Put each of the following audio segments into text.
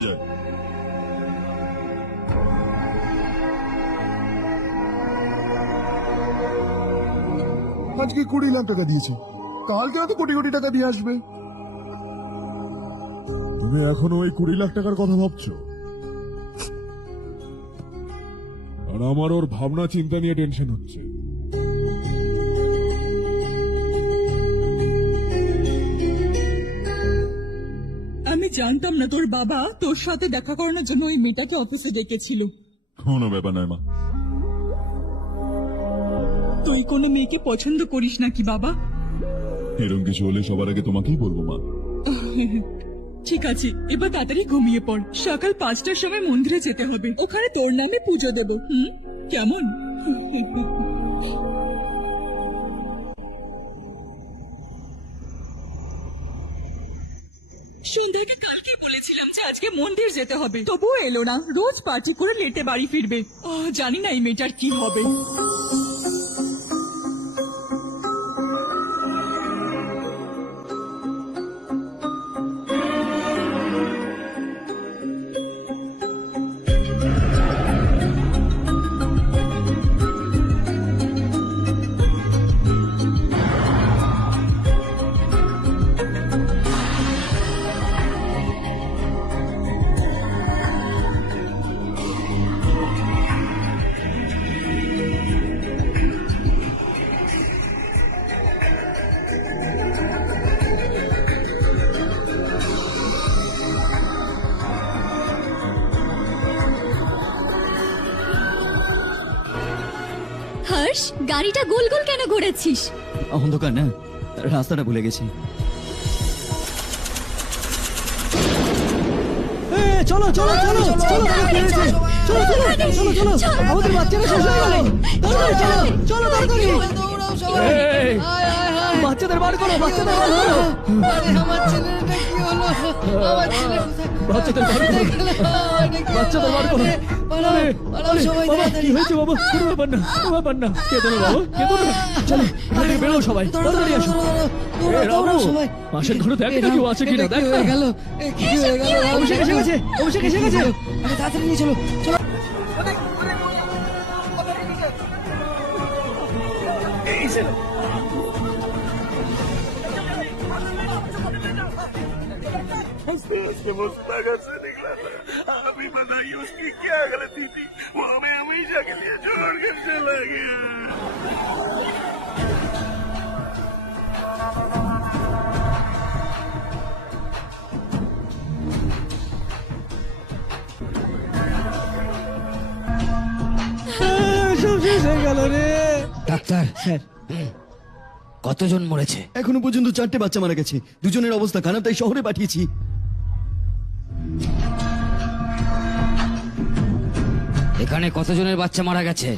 আজকে 20 লাখ টাকা দিয়েছে, কালকে হয়তো কোটি কোটি টাকা দিয়ে আসবে। তুমি এখনো ওই 20 লাখ টাকার কথা ভাবছো? আর আমার ওর ভাবনা চিন্তা নিয়ে টেনশন হচ্ছে। আমি জানতাম না তোর বাবা তোর সাথে দেখা করানোর জন্য ওই মেয়েটাকে অফিসে ডেকেছিল। কোনো ব্যাপার নয় মা। তুই কোনো মেয়েকে পছন্দ করিস নাকি বাবা? এরকম কিছু হলে সবার আগে তোমাকেই বলবো মা। ঠিক আছে, এবার তাড়াতাড়ি ঘুমিয়ে পড়। সকাল 5টার সময় মন্দিরে যেতে হবে, ওখানে তোর নামে পুজো দেবো। কেমন? সন্ধ্যাকে কালকে বলেছিলাম যে আজকে মন্দির যেতে হবে, তবুও এলো না। রোজ পার্টি করে লেটে বাড়ি ফিরবে। জানি না এই মেয়েটার কি হবে। হর্ষ, গাড়িটা গোল গোল কেন ঘুরেছিস? অন্ধকার না, রাস্তাটা ভুলে গেছি। চলো চলো চলো চলো চলো চলো চলো, আমাদের বাচ্চারা শেষ হয়ে গেল। চলো চলো তাড়াতাড়ি, বাচ্চাদের বার করো, বাচ্চাদের বার করো। আমার ছেলেটা কি হলো? আমার ছেলে বাচ্চাদের বার করো, বাচ্চাদের বার করো। কি হয়েছে বাবা? কোনো ব্যাপার না, কোনো ব্যাপার না। কেঁদো না বাবা, কেঁদো না। চলো তাড়াতাড়ি বেরো সবাই, তাড়াতাড়ি আসো। পাশের ঘরে দেখ না কেউ আছে কিনা, দেখ না। গেল কি হয়ে গেল? অভিষেক এসে গেছে, অভিষেক এসে গেছে। আরে তাড়াতাড়ি নিয়ে চলো চলো। उसके मुस्तकबिल से निकला था। आप ही बताइए उसकी क्या गलती थी? वो हमें हमेशा के लिए छोड़ कर चला गया। সব শেষ হয়ে গেল রে। ডাক্তার স্যার, কতজন মরেছে? এখনো পর্যন্ত 4টে বাচ্চা মারা গেছে। দুজনের অবস্থা খারাপ, তাই শহরে পাঠিয়েছি। এখানে কতজনের বাচ্চা মারা গেছে?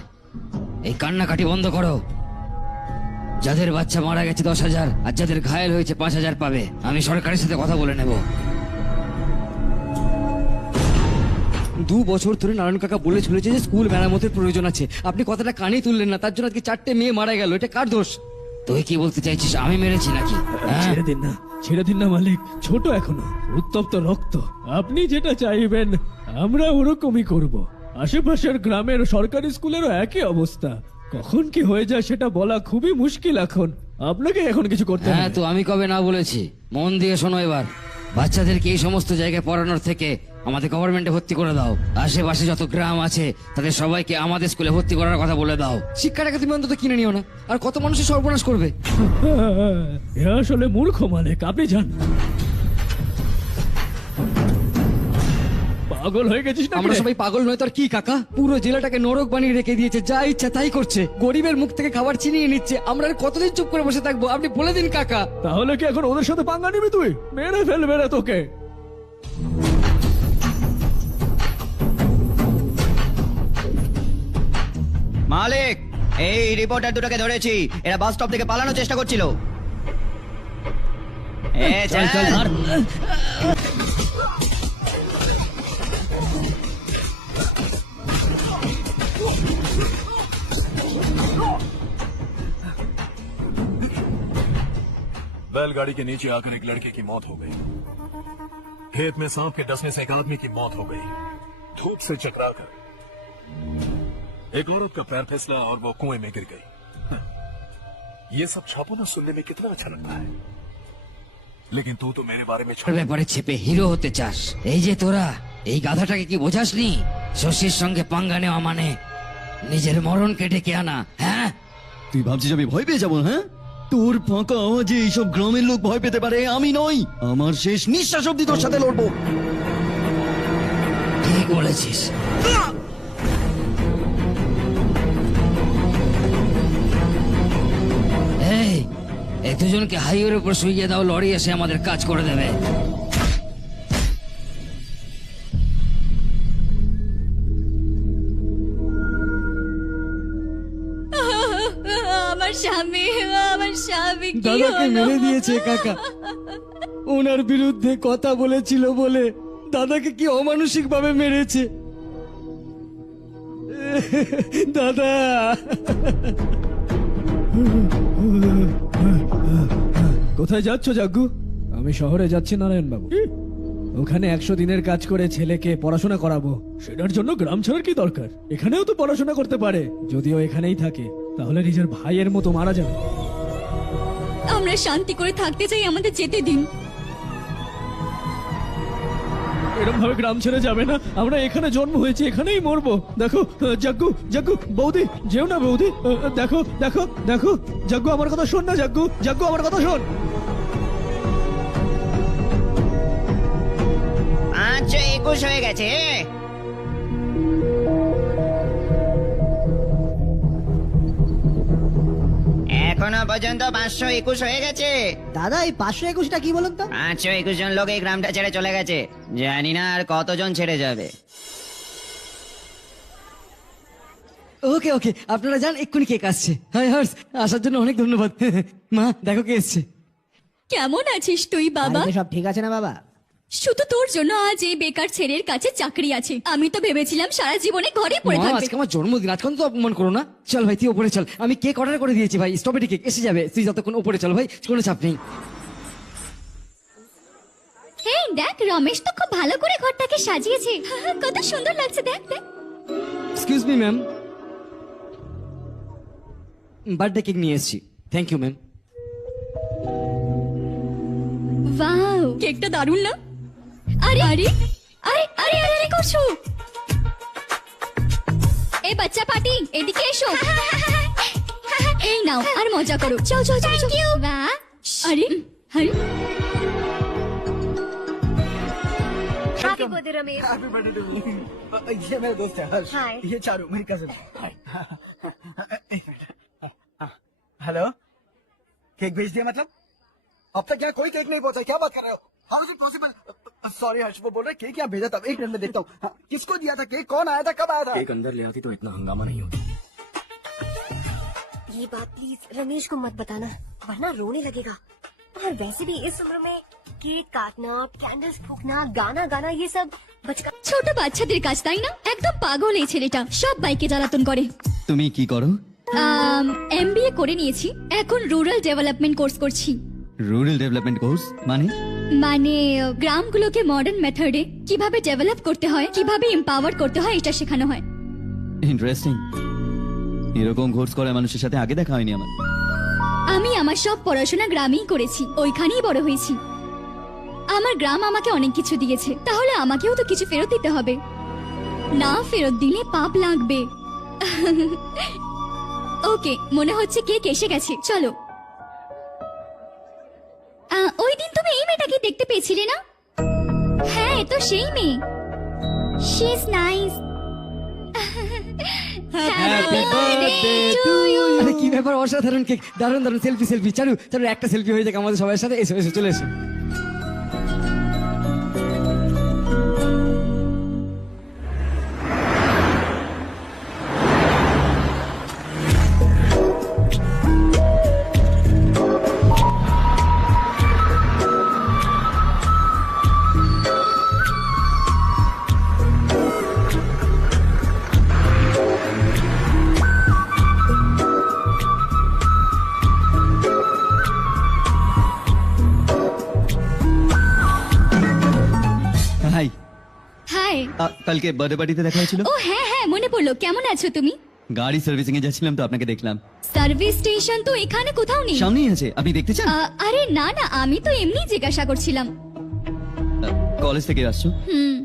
এই কান্নাকাটি বন্ধ করো। যাদের বাচ্চা মারা গেছে 10,000 আর যাদের ঘায়েল হয়েছে 5,000 পাবে। আমি সরকারের সাথে কথা বলে নেব। 2 বছর ধরে নারায়ণ কাকা বলে চলেছে যে স্কুল মেরামতের প্রয়োজন আছে। আপনি কথাটা কানে তুললেন না, তার জন্য আজকে 4টে মেয়ে মারা গেল। এটা কার দোষ? তুই কি বলতে চাইছিস আমি মেরেছি নাকি? ছেড়ে দিন না, ছেড়ে দিন না মালিক, ছোট এখনো, উত্তপ্ত রক্ত। আপনি যেটা চাইবেন আমরা ওরকমই করব। আশেপাশের গ্রামের সরকারি স্কুলেরও একই অবস্থা। কখন কি হয়ে যায় সেটা বলা খুবই মুশকিল এখন। আপনাকে এখন কিছু করতে হবে। হ্যাঁ, তো আমি কবে না বলেছি? মন দিয়ে শোনো এবার। বাচ্চাদেরকে এই সমস্ত জায়গায় পড়ানোর থেকে আমাদের গভর্নমেন্টে ভর্তি করে দাও। আশেপাশে যত গ্রাম আছে তাদের সবাইকে আমাদের স্কুলে ভর্তি করার কথা বলে দাও। শিক্ষাটাকে তুমি অন্তত কিনে নিও না। আর কত মানুষের সর্বনাশ করবে? এ আসলে মূর্খ মালিক, আপনি জান। পাগল হয়ে গেছিস না? আমরা সবাই পাগল নয় তো আর কি কাকা? পুরো জেলাটাকে নরক বানিয়ে রেখে দিয়েছে, যা ইচ্ছা তাই করছে। গরিবের মুখ থেকে খাবার ছিনিয়ে নিচ্ছে। আমরা আর কতদিন চুপ করে বসে থাকবো? আপনি বলে দিন কাকা। তাহলে কি এখন ওদের সাথে পাঙ্গা নিবি তুই? মেরে ফেলবে রে তোকে। মালিক, এই রিপোর্টার দুটোকে ধরেছি। এরা বাস স্টপ থেকে পালানোর চেষ্টা করছিল। চল চল ধর। बैलगाड़ी के नीचे आकर एक लड़के की मौत हो गई। खेत में सांप के डसने से एक आदमी की मौत हो गई, धूप से चकराकर। एक औरत का पैर फिसला और वो कुएं में गिर गई। ये सब छापों में सुनने में कितना अच्छा लगता है, लेकिन तू तो मेरे बारे में তোর ব্যাপারে ছেপে হিরো হতে চাস? এই যে তোরা এই গাধাটাকে কি বোঝাসনি? শশীর সঙ্গে পাঙ্গা নেওয়া মানে নিজের মরণকে ডেকে আনা। হ্যাঁ, তুই ভাবছিস আমি ভয় পেয়ে যাবো? হ্যাঁ, তোর ফাঁকা আওয়াজে এইসব গ্রামের লোক ভয় পেতে পারে, আমি নই। আমার শেষ নিঃশ্বাস অব্দি তোর সাথে লড়বো। ঠিক বলেছিস। এই এই দুজনকে হাইওয়ের উপর শুইয়ে দাও, লরি এসে আমাদের কাজ করে দেবে। আমার স্বামী, আমার স্বামী কি দাদাকে হলো? মেরে দিয়েছে কাকা। ওনার বিরুদ্ধে কথা বলেছিল বলে দাদাকে কি অমানসিক ভাবে মেরেছে। দাদা, কোথায় যাচ্ছ জাগ্গু? আমি শহরে যাচ্ছি নারায়ণ বাবু। ওখানে 100 দিনের কাজ করে ছেলেকে পড়াশোনা করাবো। সেটার জন্য গ্রাম ছাড়ার কি দরকার? এখানেও তো পড়াশোনা করতে পারে। যদিও এখানেই থাকে তাহলে নিজের ভাইয়ের মতো মারা যাবে। আমরা শান্তি করে থাকতে চাই, আমাদের যেতে দিন। এরকম ভাবে গ্রাম ছেড়ে যাবে না। আমরা এখানে জন্ম হয়েছে, এখানেই মরবো। দেখো জাগ্গু, জাগ্গু, বৌদি যেও না বৌদি। দেখো দেখো দেখো, জাগ্গু আমার কথা শোন না। জাগ্গু, জাগ্গু আমার কথা শোন। 521 হয়ে গেছে। এখনো পর্যন্ত 521 হয়ে গেছে। দাদা এই 521টা কি বলুন তো? 521 জন লোক এই গ্রামটা ছেড়ে চলে গেছে। জানি না আর কতজন ছেড়ে যাবে। ওকে ওকে, আপনারা যান, এক্ষুনি কেক আসছে। হাই হর্ষ, আসার জন্য অনেক ধন্যবাদ। মা দেখো কে এসছে। কেমন আছিস তুই বাবা? বাড়িতে সব ঠিক আছে না বাবা? শুধু তোর জন্য আজ এই বেকার ছেলের কাছে চাকরি আছে। আমি তো ভেবেছিলাম সারা জীবনে ঘরে পড়ে মা, থাকবে। আজকে আমার জন্মদিন, আজকে তো অপমান করো না। চল ভাই, তুই উপরে চল। আমি কেক অর্ডার করে দিয়েছি ভাই, স্ট্রবেরি কেক এসে যাবে। তুই যতক্ষণ উপরে চল ভাই, কোনো চাপ নেই। এই দেখ, রমেশ তো খুব ভালো করে ঘরটাকে সাজিয়েছে। কত সুন্দর লাগছে, দেখ দেখ। Excuse me ma'am, birthday cake নিয়ে এসেছি। Thank you ma'am. ওয়াও, কেকটা দারুণ না? আরে আরে আরে আরে আরে আরে করছো? এই বাচ্চা পার্টি, এদিকে এসো। এই নাও, আর মজা করো। যাও যাও যাও। Thank you. বাহ, আরে আরে happy birthday Ramesh. Happy birthday to me. ये मेरा दोस्त है हर्ष। हाय। ये चारू मेरी कजिन। हाय। एक मिनट। हेलो, केक भेज दिया मतलब? अब तक यहाँ कोई केक नहीं पहुंचा, क्या बात कर रहे हो? How is it possible? Sorry Harsh, वो बोल रहे केक यहाँ भेजा था। एक मिनट में देखता हूँ। हाँ, किसको दिया था केक? कौन आया था? कब आया था? केक अंदर ले आती तो इतना हंगामा नहीं होता। ये बात प्लीज रमेश को मत बताना, वरना रोने लगेगा। और वैसे भी इस उम्र में केक काटना, कैंडल्स फूकना, गाना गाना, ये सब बचका। ছোট বাচ্চাদের কাজ, তাই না? একদম পাগল এই ছেলেটা, সব বাইকে জ্বালাতন করে। তুমি কি করো? এমবিএ করে নিয়েছি, এখন রুরাল ডেভেলপমেন্ট কোর্স করছি। রুরাল ডেভেলপমেন্ট কোর্স মানে? মানে গ্রামগুলোকে মডার্ন মেথডে কিভাবে ডেভেলপ করতে হয়, কিভাবে এম্পাওয়ার করতে হয়, এটা শেখানো হয়। ইন্টারেস্টিং। এরকম কোর্স করে মানুষের সাথে আগে দেখা হয়নি আমার। আমি আমার সব পড়াশোনা গ্রামেই করেছি, ওইখানেই বড় হয়েছি। আমার গ্রাম আমাকে অনেক কিছু দিয়েছে, তাহলে আমাকেও তো কিছু ফেরত দিতে হবে। না ফেরত দিলে পাপ লাগবে। ওকে, মনে হচ্ছে কেক এসে গেছে, চলো। ওই দিন তুমি এই মেয়েটাকে দেখতে পেয়েছিলে না? হ্যাঁ, তো সেই মেয়ে। She is nice. Happy birthday to you. আরে কি ব্যাপার, অসাধারণ কেক, দারুণ দারুণ। সেলফি সেলফি, চালু চালু, একটা সেলফি হয়ে যাক আমাদের সবার সাথে। এসো এসো, চলে এসো। হাই। কালকে বার্থডে পার্টিতে দেখা হয়েছিল। ও হ্যাঁ হ্যাঁ, মনে পড়লো। কেমন আছো তুমি? গাড়ি সার্ভিসিং এ যাচ্ছিলাম তো আপনাকে দেখলাম। সার্ভিস স্টেশন তো এখানে কোথাও নেই। সামনেই আছে, আপনি দেখতে চান? আরে না না, আমি তো এমনি জিজ্ঞাসা করছিলাম। কলেজ থেকে আসছো? হুম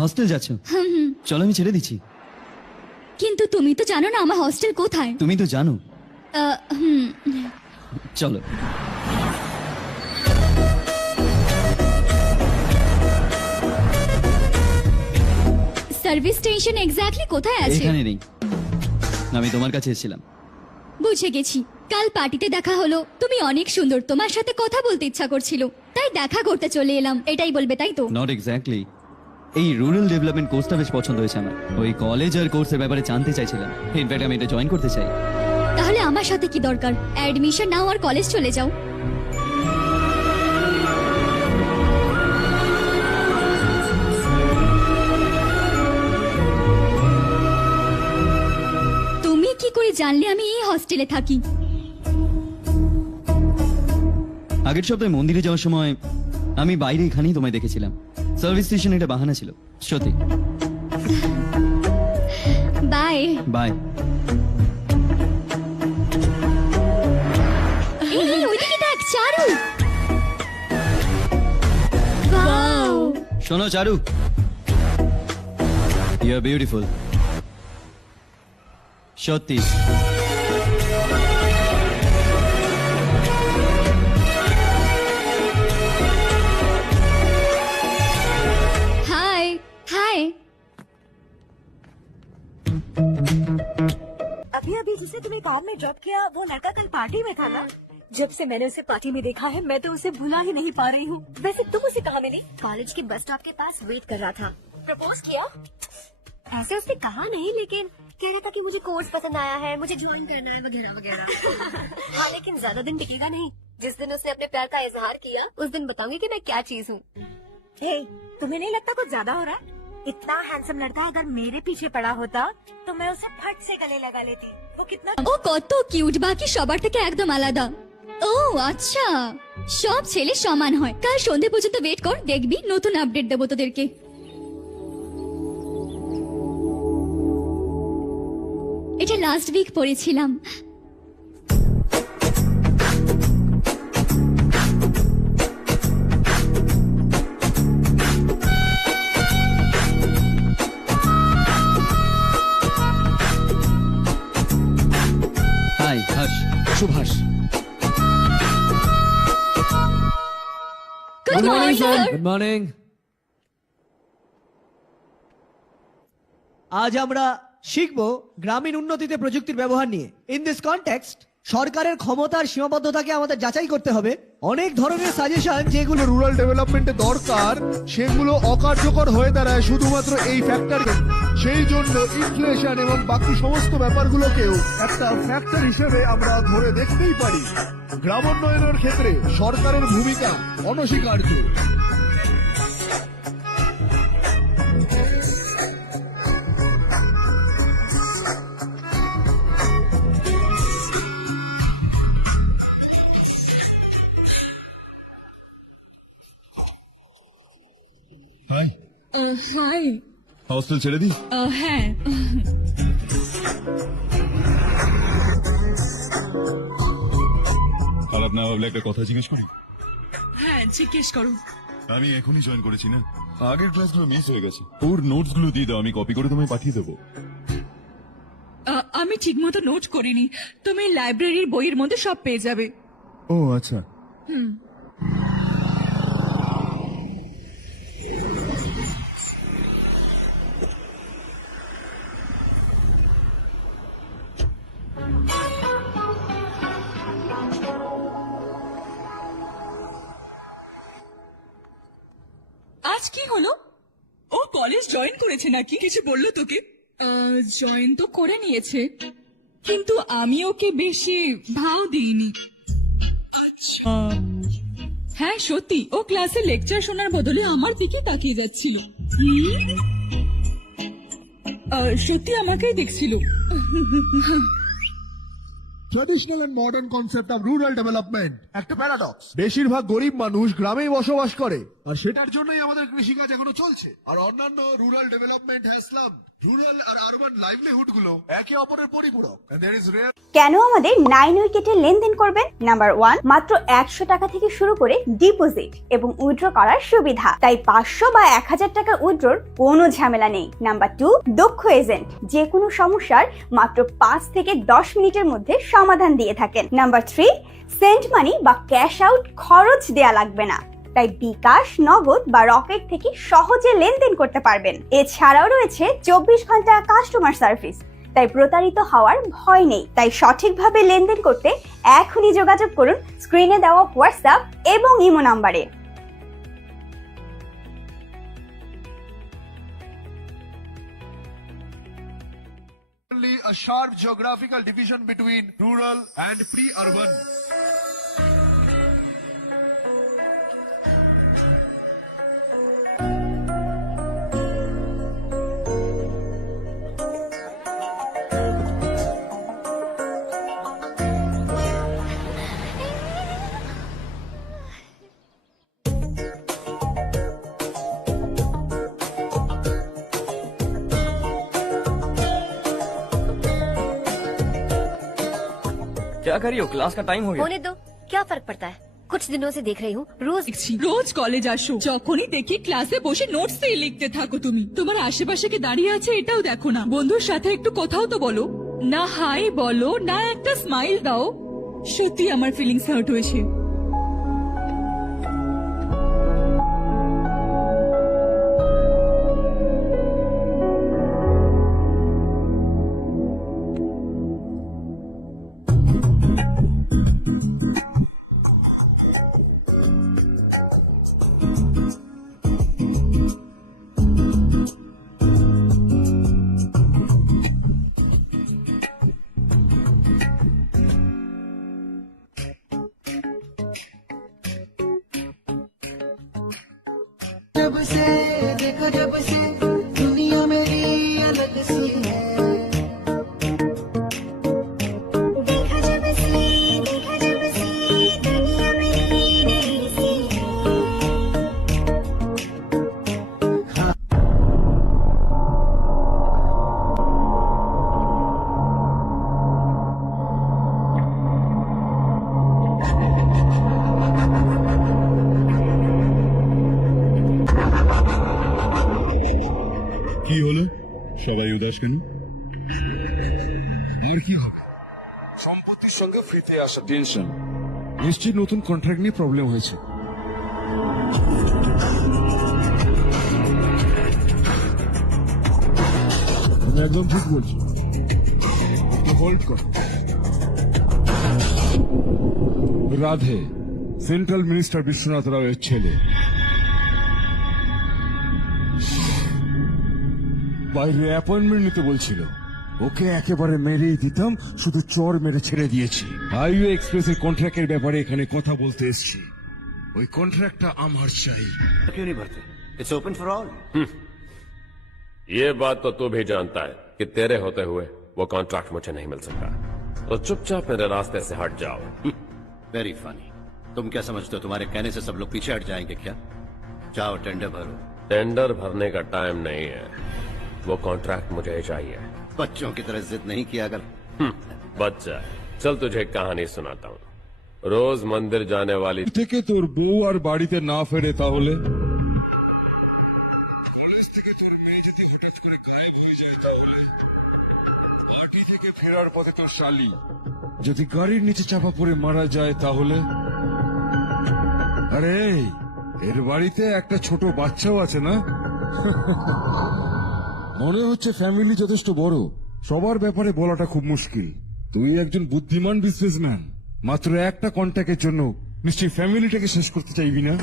হস্টেল যাচ্ছ? হুম হুম। চলো আমি ছেড়ে দিচ্ছি। কিন্তু তুমি তো জানো না আমার হস্টেল কোথায়। তুমি তো জানো। হুম। চলো। সার্ভিস স্টেশন এক্স্যাক্টলি কোথায় আছে? এখানে নেই, আমি তোমার কাছে এসেছিলাম। বুঝে গেছি। কাল পার্টিতে দেখা হলো, তুমি অনেক সুন্দর, তোমার সাথে কথা বলতে ইচ্ছা করছিল, তাই দেখা করতে চলে এলাম। এটাই বলবে তাই তো? Not exactly. এই রুরাল ডেভেলপমেন্ট কোর্সটা বেশ পছন্দ হয়েছে আমার। ওই কলেজ আর কোর্সের ব্যাপারে জানতে চাইছিলাম। ইনফ্যাক্ট আমি এটা জয়েন করতে চাই। তাহলে আমার সাথে কি দরকার? অ্যাডমিশন নাও আর কলেজ চলে যাও। তুমি কি করে জানলে আমি এই হস্টেলে থাকি? আগের সপ্তাহে মন্দিরে যাওয়ার সময় আমি বাইরে এখানেই তোমায় দেখেছিলাম। সার্ভিস স্টেশন এটা বাহানা ছিল। সত্যি। Bye bye. এই ওইদিকে দেখ, চারু। ওয়াও। শোনো চারু, ইউ আর বিউটিফুল। সত্যি। हाय हाय। अभी अभी जिसे तुम्हें कार में ड्रॉप किया वो लड़का कल पार्टी में था ना? जब से मैंने उसे पार्टी में देखा है मैं तो उसे भुला ही नहीं पा रही हूँ। वैसे तुम उसे कहाँ मिली? कॉलेज के बस स्टॉप के पास वेट कर रहा था। प्रपोज किया? ऐसे उसने कहा नहीं, लेकिन कह रहा था कि मुझे कोर्स पसंद आया है, मुझे ज्वाइन करना है वगैरह वगैरह। हाँ लेकिन ज्यादा दिन टिकेगा नहीं। जिस दिन उसने अपने प्यार का इजहार किया उस दिन बताऊंगी कि मैं क्या चीज हूँ। हे, तुम्हें नहीं लगता कुछ ज्यादा हो रहा है? इतना हैंडसम लड़का अगर मेरे पीछे पड़ा होता तो मैं उसे फट से गले लगा लेती। वो कितना ও কত কিউট, বাকি সবার থেকে একদম আলাদা। ও আচ্ছা, সব ছেলে সমান হয়। কাল সন্ধে পর্যন্ত ওয়েট কর, দেখবি নতুন আপডেট দেবো তোদেরকে। এটা লাস্ট উইক পড়েছিলাম। Hi Harsh. Subhash. Good morning sir. Good morning. আজ আমরা শিখব গ্রামীণ উন্নতিতে প্রযুক্তির ব্যবহার নিয়ে। ইন দিস কনটেক্সট সরকারের ক্ষমতার সীমাবদ্ধতাকে আমাদের যাচাই করতে হবে। অনেক ধরনের সাজেশন যেগুলো রুরাল ডেভেলপমেন্টে দরকার সেগুলো অকার্যকর হয়ে দাঁড়ায় শুধুমাত্র এই ফ্যাক্টর। সেই জন্য ইনফ্লেশন এবং বাকি সমস্ত ব্যাপারগুলোকেও একটা ফ্যাক্টর হিসেবে আমরা ধরে দেখতেই পারি। গ্রামোন্নয়নের ক্ষেত্রে সরকারের ভূমিকা অনস্বীকার্য। হাই। হস্টেল ছেড়ে দি। হ্যাঁ। খারাপ না ভাবলে একটা কথা জিজ্ঞেস করি? হ্যাঁ জিজ্ঞেস করো। আমি এখনই জয়েন করেছি না, আগের ক্লাসগুলো মিস হয়ে গেছে। ওর নোটস গুলো দিয়ে দাও, আমি কপি করে তোমায় পাঠিয়ে দেবো। আমি ঠিক মতো নোট করিনি, তুমি লাইব্রেরির বইয়ের মধ্যে সব পেয়ে যাবে। ও আচ্ছা। আজ কি হলো? ও কলেজ জয়েন করেছে নাকি? কিছু বললো তোকে? জয়েন তো করে নিয়েছে, কিন্তু আমি ওকে বেশি ভাও দিইনি। আচ্ছা হ্যাঁ সত্যি, ও ক্লাসে লেকচার শোনার বদলে আমার দিকে তাকিয়ে যাচ্ছিল। সত্যি আমাকেই দেখছিল। Traditional and modern concept of rural development একটা প্যারাডক্স। বেশিরভাগ গরিব মানুষ গ্রামেই বসবাস করে, আর সেটার জন্যই আমাদের কৃষিকাজ এখনো চলছে। আর অন্যান্য রুরাল ডেভেলপমেন্ট হ্যাসলাম রুরাল আর আরবান লাইভলিহুড গুলো একে অপরের পরিপূরক। And there is rare কেন আমাদের 9 উইকেটে লেনদেন করবেন? নাম্বার 1, মাত্র 100 টাকা থেকে শুরু করে ডিপোজিট এবং উইথড্র করার সুবিধা, তাই 500 বা 1000 টাকা উইথড্রর কোনো ঝামেলা নেই। নাম্বার 2, দক্ষ এজেন্ট, যে কোনো সমস্যার মাত্র 5 থেকে 10 মিনিটের মধ্যে সমাধান দিয়ে থাকেন। নাম্বার 3, সেন্ট মানি বা ক্যাশ আউট খরচ দেয়া লাগবে না, তাই বিকাশ, নগদ বা রকেট থেকে সহজে লেনদেন করতে পারবেন। এছাড়াও রয়েছে 24 ঘন্টা কাস্টমার সার্ভিস, তাই প্রতারিত হওয়ার ভয় নেই। তাই সঠিকভাবে লেনদেন করতে এখনই যোগাযোগ করুন স্ক্রিনে দেওয়া হোয়াটসঅ্যাপ এবং ইমো নাম্বারে। only a sharp geographical division between rural and pre-urban. क्या करी हो? क्लास का टाइम हो गया। होने दो, क्या फर्क पड़ता है? कुछ दिनों से देख रही हूँ रोज রোজ কলেজ আসো, যখনই দেখি ক্লাসে বসে নোটস লিখতে থাকো তুমি। তোমার আশেপাশে কি দাঁড়িয়ে আছে এটাও দেখো না। বন্ধুর সাথে একটু কথাও তো বলো না, হাই বলো না, একটা স্মাইল দাও। সত্যি আমার ফিলিংস হার্ট হয়েছে। जब से देखो जब से दुनिया मेरी अलग सी है। देखा जब से दुनिया मेरी नई सी है। কি হলো, সবাই উদাস কেন? এর কি হবে? সম্পত্তির সঙ্গে ফ্রিতে আসা টেনশন, নিশ্চয়ই নতুন কন্ট্রাক্ট নিয়ে প্রবলেম হয়েছে। আমি একদম ঠিক বলছি, হোল্ড কর। রাধে সেন্ট্রাল মিনিস্টার বিশ্বনাথ রাওয়ের ছেলে, বাইরে অ্যাপয়েন্টমেন্ট নিতে বলছিল, ওকে একেবারে মেরেই দিতাম, শুধু চর মেরে ছেড়ে দিয়েছি। হাইওয়ে এক্সপ্রেসের কন্ট্রাক্টের ব্যাপারে এখানে কথা বলতে এসেছি। ওই কন্ট্রাক্টটা আমার চাই। क्यों नहीं भरते? It's open for all. ये बात तो तू भी जानता है कि तेरे होते हुए वो कॉन्ट्रैक्ट मुझे नहीं मिल सकता, तो चुपचाप मेरे रास्ते से हट जाओ। Very funny. तुम क्या समझते हो तुम्हारे कहने से सब लोग पीछे हट जाएंगे क्या? जाओ टेंडर भरो। टेंडर भरने का टाइम नहीं है, वो कॉन्ट्रैक्ट मुझे चाहिए। बच्चों की तरह जिद नहीं किया कर। बच्चा, चल तुझे एक कहानी सुनाता हूँ। रोज मंदिर जाने वाली থেকে তোর বউ আর বাড়িতে না ফেরে, তাহলে কলেজ থেকে তোর মেয়ে যদি হঠাৎ করে গায়েব হয়ে যায়, তাহলে পার্টি থেকে ফেরার পথে তোর শালি যদি গাড়ির নিচে চাপা পড়ে মারা যায়, তাহলে আরে এর বাড়িতে একটা ছোট বাচ্চাও আছে না? মনে হচ্ছে ফ্যামিলি যথেষ্ট বড়, সবার ব্যাপারে বলাটা খুব মুশকিল। তুই একজন বুদ্ধিমান বিজনেসম্যান, মাত্র একটা কন্ট্যাক্টের জন্য নিশ্চয়ই ফ্যামিলিটাকে শেষ করতে চাইবি না?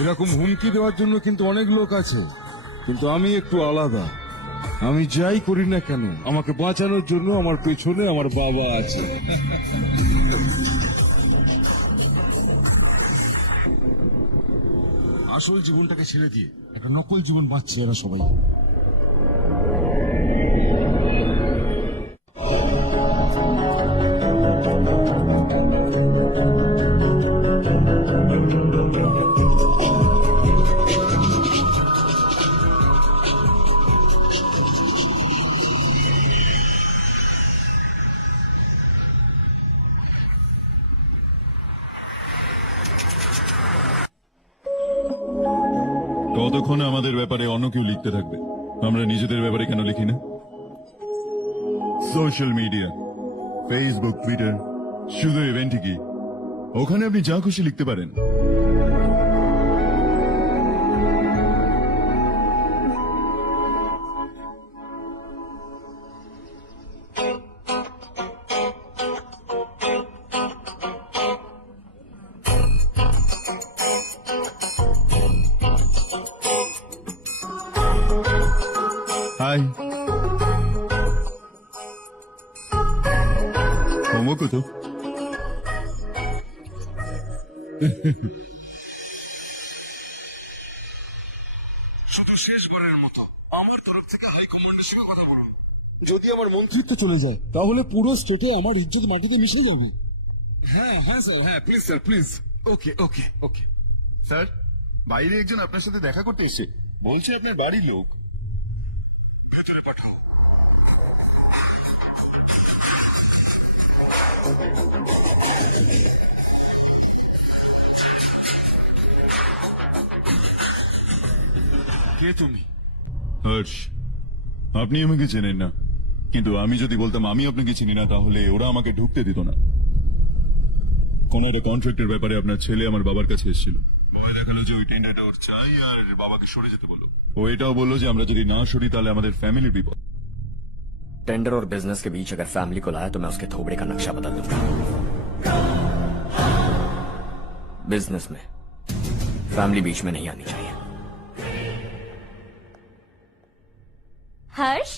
এরকম হুমকি দেওয়ার জন্য কিন্তু অনেক লোক আছে, কিন্তু আমি একটু আলাদা। আমি যাই করি না কেন, আমাকে বাঁচানোর জন্য আমার পেছনে আমার বাবা আছে। আসল জীবনটাকে ছেড়ে দিয়ে একটা নকল জীবন বাঁচছে এরা সবাই। কতক্ষণ আমাদের ব্যাপারে অন্য কেউ লিখতে থাকবে? আমরা নিজেদের ব্যাপারে কেন লিখি না? সোশ্যাল মিডিয়া, ফেসবুক, টুইটার, শুধু ইভেন্টই কি, ওখানে আপনি যা খুশি লিখতে পারেন। হাই, হোমওয়ার্ক হতো? শুধু শেষবারের মতো আমার তরফ থেকে হাইকমান্ডের সঙ্গে কথা বলুন। যদি আমার মন্ত্রিত্ব চলে যায় তাহলে পুরো স্টেটে আমার ইজ্জত মাটিতে মিশে যাবে। হ্যাঁ হ্যাঁ স্যার, হ্যাঁ please sir please. Okay okay okay sir, বাইরে একজন আপনার সাথে দেখা করতে এসেছে, বলছে আপনার বাড়ির লোক। ভেতরে পাঠাও। কে তুমি? হর্ষ, আপনি আমাকে চেনেন না, কিন্তু আমি যদি বলতাম আমি আপনাকে চিনি না তাহলে ওরা আমাকে ঢুকতে দিত না। কোন একটা কন্ট্রাক্টের ব্যাপারে আপনার ছেলে আমার বাবার কাছে এসেছিল। বাবা দেখালো যে ওই টেন্ডারটা ওর চাই আর বাবাকে সরে যেতে বলো। ও এটাও বললো যে আমরা যদি না সরি তাহলে আমাদের ফ্যামিলির বিপদ। टेंडर और बिजनेस के बीच अगर फैमिली को लाया तो मैं उसके थोबड़े का नक्शा बदल दूंगा। बिजनेस में फैमिली बीच में नहीं आनी चाहिए। हर्ष,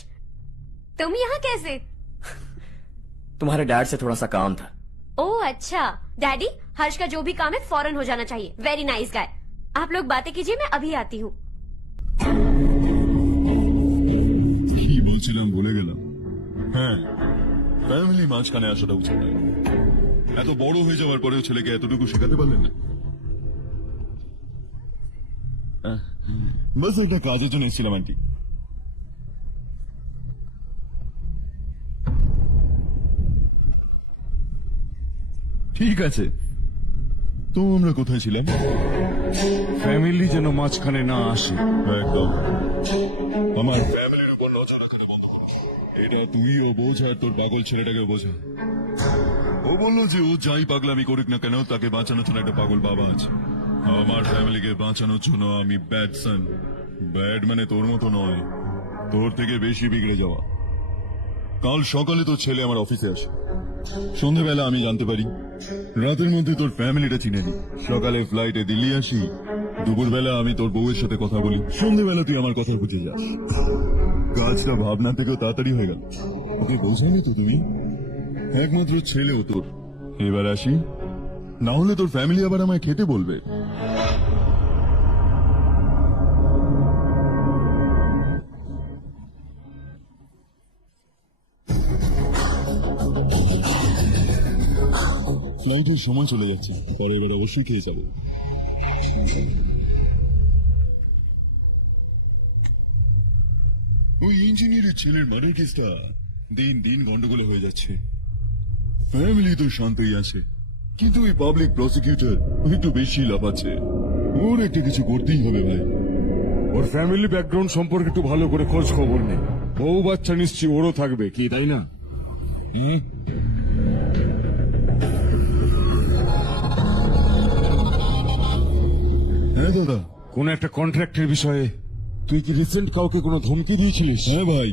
तुम यहाँ कैसे? तुम्हारे डैड से थोड़ा सा काम था। ओह अच्छा, डैडी, हर्ष का जो भी काम है फौरन हो जाना चाहिए। Very nice guy. आप लोग बातें कीजिए, मैं अभी आती हूँ। কি বলছিলাম ভুলে গেলাম। হ্যাঁ, ফ্যামিলি মাঝখানে আসাটা উচিত নয়। এত বড় হয়ে যাওয়ার পরেও ছেলেকে এতটুকু শেখাতে পারলেন না। বাস একটা কাজের জন্য এসেছিলাম আন্টি। ঠিক আছে, তো আমরা কোথায় ছিলাম? ফ্যামিলি যেন মাঝখানে না আসে। একদম। আমার ফ্যামিলির উপর নজর রাখাটা বন্ধ করো। এটা তুইও বোঝ আর তোর পাগল ছেলেটাকেও বোঝা। ও বললো যে ও যাই পাগলামি করুক না কেন তাকে বাঁচানোর জন্য একটা পাগল বাবা আছে। আমার ফ্যামিলিকে বাঁচানোর জন্য আমি ব্যাড সান। ব্যাড মানে তোর মতো নয়, তোর থেকে বেশি বিগড়ে যাওয়া। কাল সকালে তোর ছেলে আমার অফিসে আসে। সন্ধ্যেবেলা আমি জানতে পারি, রাতের মধ্যে তোর ফ্যামিলিটা চিনে নি। সকালে ফ্লাইটে দিল্লি আসি, দুপুরবেলা আমি তোর বউয়ের সাথে কথা বলি, সন্ধ্যেবেলা তুই আমার কথা বুঝে যাস। কাজটা ভাবনা থেকেও তাড়াতাড়ি হয়ে গেল। ওকে বোঝায়নি তো তুমি? একমাত্র ছেলেও তোর। এবার আসি, না হলে তোর ফ্যামিলি আবার আমায় খেতে বলবে। ফ্লাইটের সময় চলে যাচ্ছে, পরে এবার অবশ্যই খেয়ে যাবে। ওই ইঞ্জিনিয়ারের ছেলের মার্ডার কেসটা দিন দিন গন্ডগোল হয়ে যাচ্ছে। ফ্যামিলি তো শান্তই আছে, কিন্তু ওই পাবলিক প্রসিকিউটর একটু বেশি লাফাচ্ছে। ওর একটা কিছু করতেই হবে ভাই। ওর ফ্যামিলি ব্যাকগ্রাউন্ড সম্পর্কে একটু ভালো করে খোঁজ খবর নেই। বউ বাচ্চা নিশ্চয়ই ওরও থাকবে, কি তাই না? হ্যাঁ দাদা, কোন একটা কন্ট্রাক্টের বিষয়ে তুই কি রিসেন্ট কাউকে কোনো ধমকি দিয়েছিলিস? হ্যাঁ ভাই,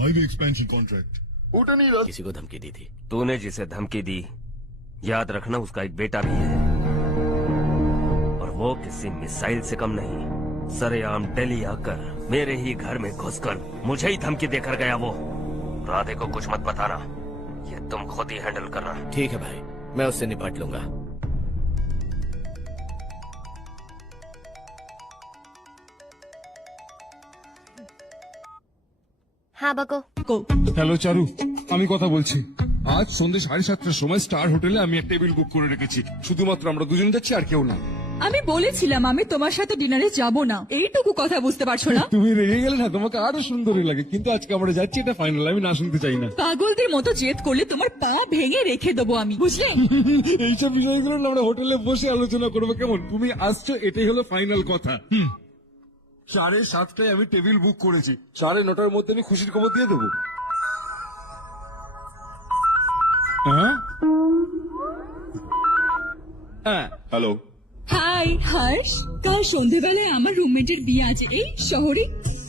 হাইওয়ে এক্সপেনশন কন্ট্রাক্ট। ওটা নিয়ে किसी को धमकी दी थी? तूने जिसे धमकी दी, याद रखना उसका एक बेटा भी है, और वो किसी मिसाइल से कम नहीं। सरेआम दिल्ली आकर मेरे ही घर में घुसकर मुझे ही धमकी देकर गया वो। राधे को कुछ मत बताना, ये तुम खुद ही हैंडल करना। ठीक है भाई, मैं उससे निपट लूंगा। हाँ बको। হ্যালো চারু, আমি কথা বলছি। আজ সন্ধ্যে 7:30টার সময় স্টার হোটেলে আমি একটা টেবিল বুক করে রেখেছি। শুধুমাত্র আমরা দুজন যাচ্ছি, আর কেউ না। আমি বলেছিলাম আমি তোমার সাথে ডিনারে যাব না, এইটুকু কথা বুঝতে পারছো না? তুমি রেগে গেলে না তোমাকে আরো সুন্দরই লাগে, কিন্তু আজকে আমরা যাচ্ছি, এটা ফাইনাল, আমি না শুনতে চাই না। পাগলদের মতো জেদ করলে তোমার পা ভেঙে রেখে দেবো আমি, বুঝলে? এইসব বিষয়গুলো না আমরা হোটেলে বসে আলোচনা করবো, কেমন? তুমি আসছো, এটাই হলো ফাইনাল কথা। 7:30 আমি টেবিল বুক করেছি, 9:30 মধ্যে আমি খুশির খবর দিয়ে দেবো। হ্যালো, হাই হর্ষ, কাল সন্ধেবেলায় আমার রুমমেটের বিয়ে আছে এই শহরে।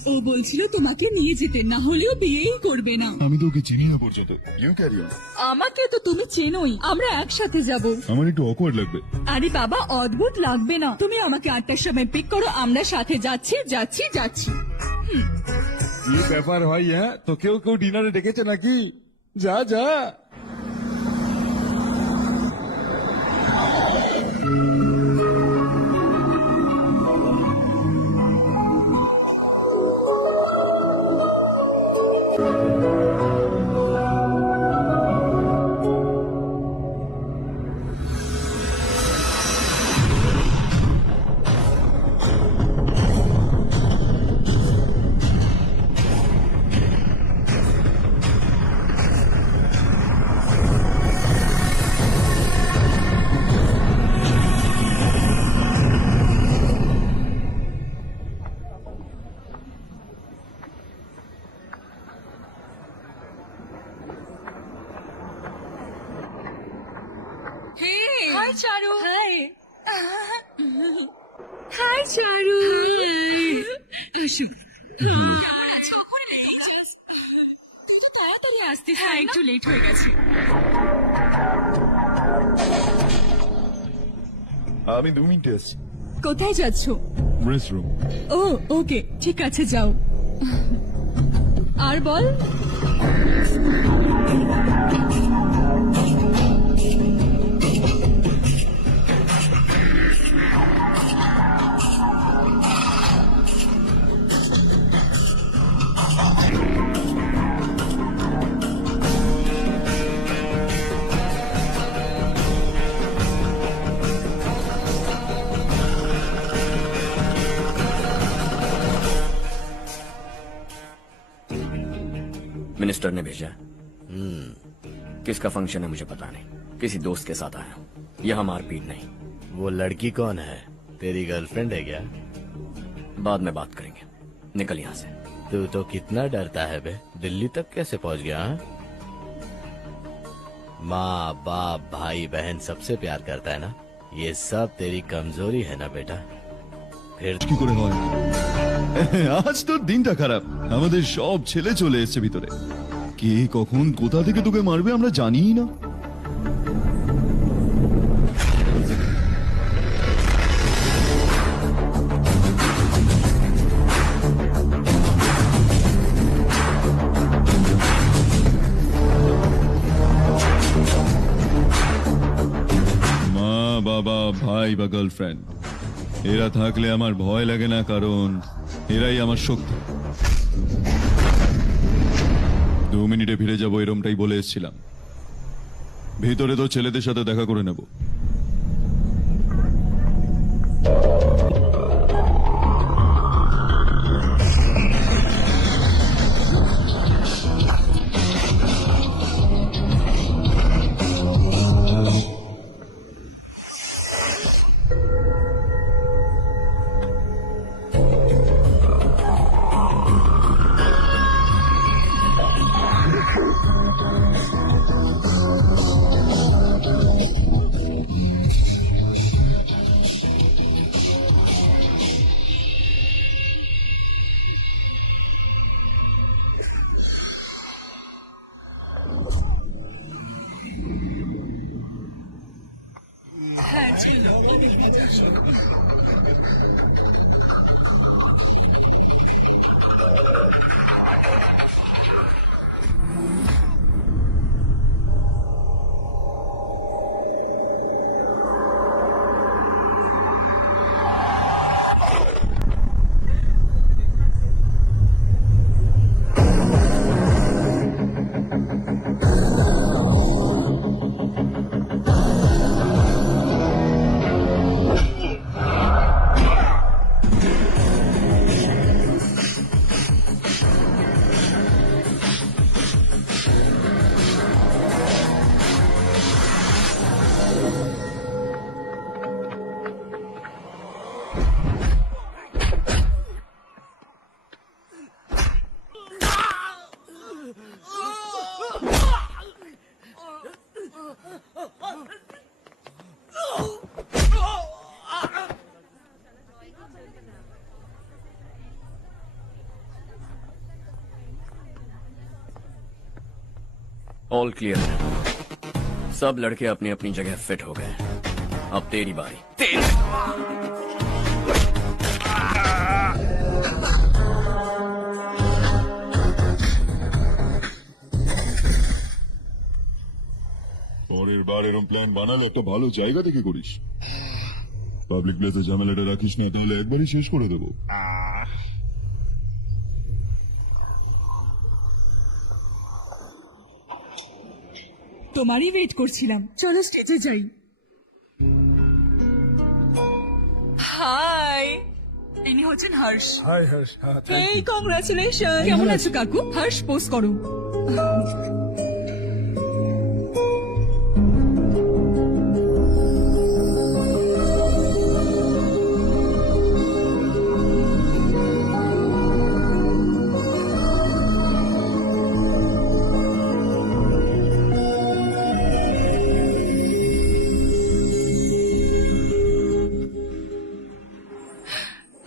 ও বলছিল তোমাকে নিয়ে যেতে, না হলেও বিয়েই করবে না। আমি তো ওকে চিনি না পর্যন্ত। You carry on. আমাকে তো তুমি চেনোই, আমরা একসাথে যাব। আমার একটু অকওয়ার্ড লাগবে। আরে বাবা, অদ্ভুত লাগবে না, তুমি আমাকে 8টার সময় পিক করো, আমরা সাথে যাচ্ছি যাচ্ছি যাচ্ছি। কি ব্যাপার ভাই? হ্যাঁ, তো কেউ ডিনারে ডেকেছে নাকি? যা যা। হাই চারু। হাই হাই চারু। আসো। তুই তো তাড়াতাড়ি আসতে। হ্যাঁ, একটু লেট হয়ে গেছে। আমি 2 মিনিটে আসছি। কোথায় যাচ্ছ? রেস্টরুম। ও ওকে, ঠিক আছে যাও। আর বল। मिनिस्टर ने भेजा। किसका फंक्शन है मुझे पता नहीं, किसी दोस्त के साथ आया हूँ। यहाँ मारपीट नहीं। वो लड़की कौन है? तेरी गर्लफ्रेंड है क्या? बाद में बात करेंगे, निकल यहाँ से। तू तो कितना डरता है बे, दिल्ली तक कैसे पहुँच गया? हाँ? माँ बाप भाई बहन सबसे प्यार करता है ना, ये सब तेरी कमजोरी है ना बेटा। फिर কি করে হয়? আজ তোর দিনটা খারাপ, আমাদের সব ছেলে চলে এসেছে ভিতরে। কে কখন কোথা থেকে তোকে মারবে আমরা জানিই না। মা বাবা ভাই বা গার্লফ্রেন্ড, এরা থাকলে আমার ভয় লাগে না, কারণ এরাই আমার শক্তি। 2 মিনিটে ফিরে যাবো এরমটাই বলে এসেছিলাম। ভিতরে তো ছেলেদের সাথে দেখা করে নেব। হ্যাঁ চলো। ऑल क्लियर है। सब लड़के अपनी अपनी जगह फिट हो गए। अब तेरी बारी। পরের বার এরকম প্ল্যান বানালে তো ভালো জায়গা দেখে করিস। পাবলিক প্লেসে ঝামেলাটা রাখিস না, তাহলে একবারই শেষ করে দেবো। তোমারই ওয়েট করছিলাম, চলো স্টেজে যাই। হাই, ইনি হচ্ছেন হর্ষ। হাই হর্ষ। এই কংগ্রাচুলেশন। কেমন আছো কাকু? হর্ষ পোজ করো।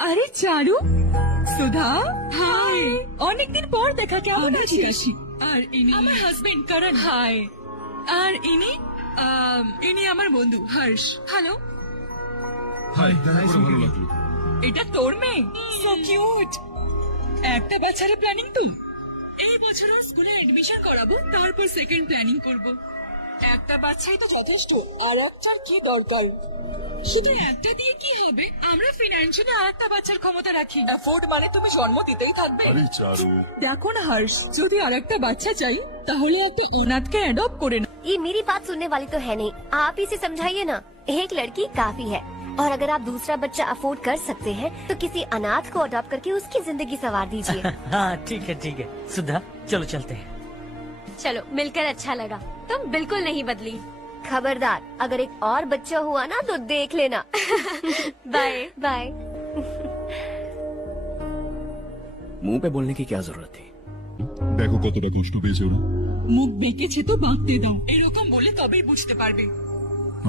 আরে চারু, সুধা, হাই, অনেকদিন পর দেখা, কেমন আছিস? আর ইনি আমার হাজবেন্ড করণ। হাই। আর ইনি আমার বন্ধু হর্ষ। হ্যালো। হাই, দেখা করে ভালো লাগলো। এটা তোর মেয়ে? So cute. একটা বাচ্চার প্ল্যানিং তো? এই বছর স্কুলে এডমিশন করাবো, তারপর সেকেন্ড প্ল্যানিং করব। একটা বাচ্চাই তো যথেষ্ট, আর একটার কি দরকার? সেটা একটা দিয়ে কি হবে? আমরা ফিনান্সিয়ালি আর একটা বাচ্চার ক্ষমতা রাখি। এফোর্ড মানে তুমি জন্ম দিতেই থাকবে। আরে চারু, দেখো না হর্ষ, যদি আর একটা বাচ্চা চাই তাহলে একটা অনাথকে অ্যাডপ্ট করে না। ये मेरी बात सुनने वाली तो है नहीं, आप इसे समझाइए ना। एक लड़की काफी है, और अगर आप दूसरा बच्चा अफोर्ड कर सकते हैं तो किसी अनाथ को अडॉप्ट करके उसकी जिंदगी संवार दीजिए। हाँ ठीक है सुधा, चलो चलते हैं। चलो, मिलकर अच्छा लगा। तुम बिल्कुल नहीं बदली। खबरदार, अगर एक और बच्चा हुआ ना तो देख लेना। Bye bye. मुंह पे बोलने की क्या जरूरत थी? দেখো কতটা কষ্ট পেয়েছে ওরা। মুখ বেঁকেছে তো বাঁকতে দাও, এরকম বলে তবেই বুঝতে পারবে।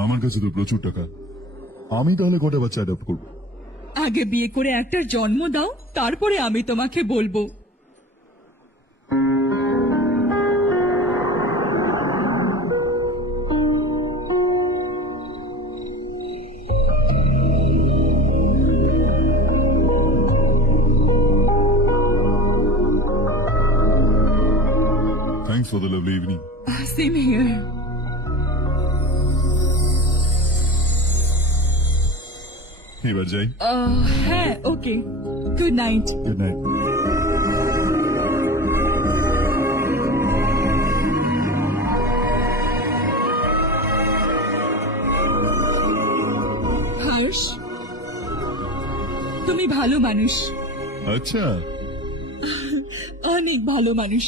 আমার কাছে তো প্রচুর টাকা, আমি তাহলে কটা বাচ্চা অ্যাডপ্ট করবো? আগে বিয়ে করে একটার জন্ম দাও, তারপরে আমি তোমাকে বলবো। Thanks for the lovely evening. Same here. এবার যাই। হ্যাঁ, okay, good night. Good night. Harsh, তুমি ভালো মানুষ, আচ্ছা, অনেক ভালো মানুষ।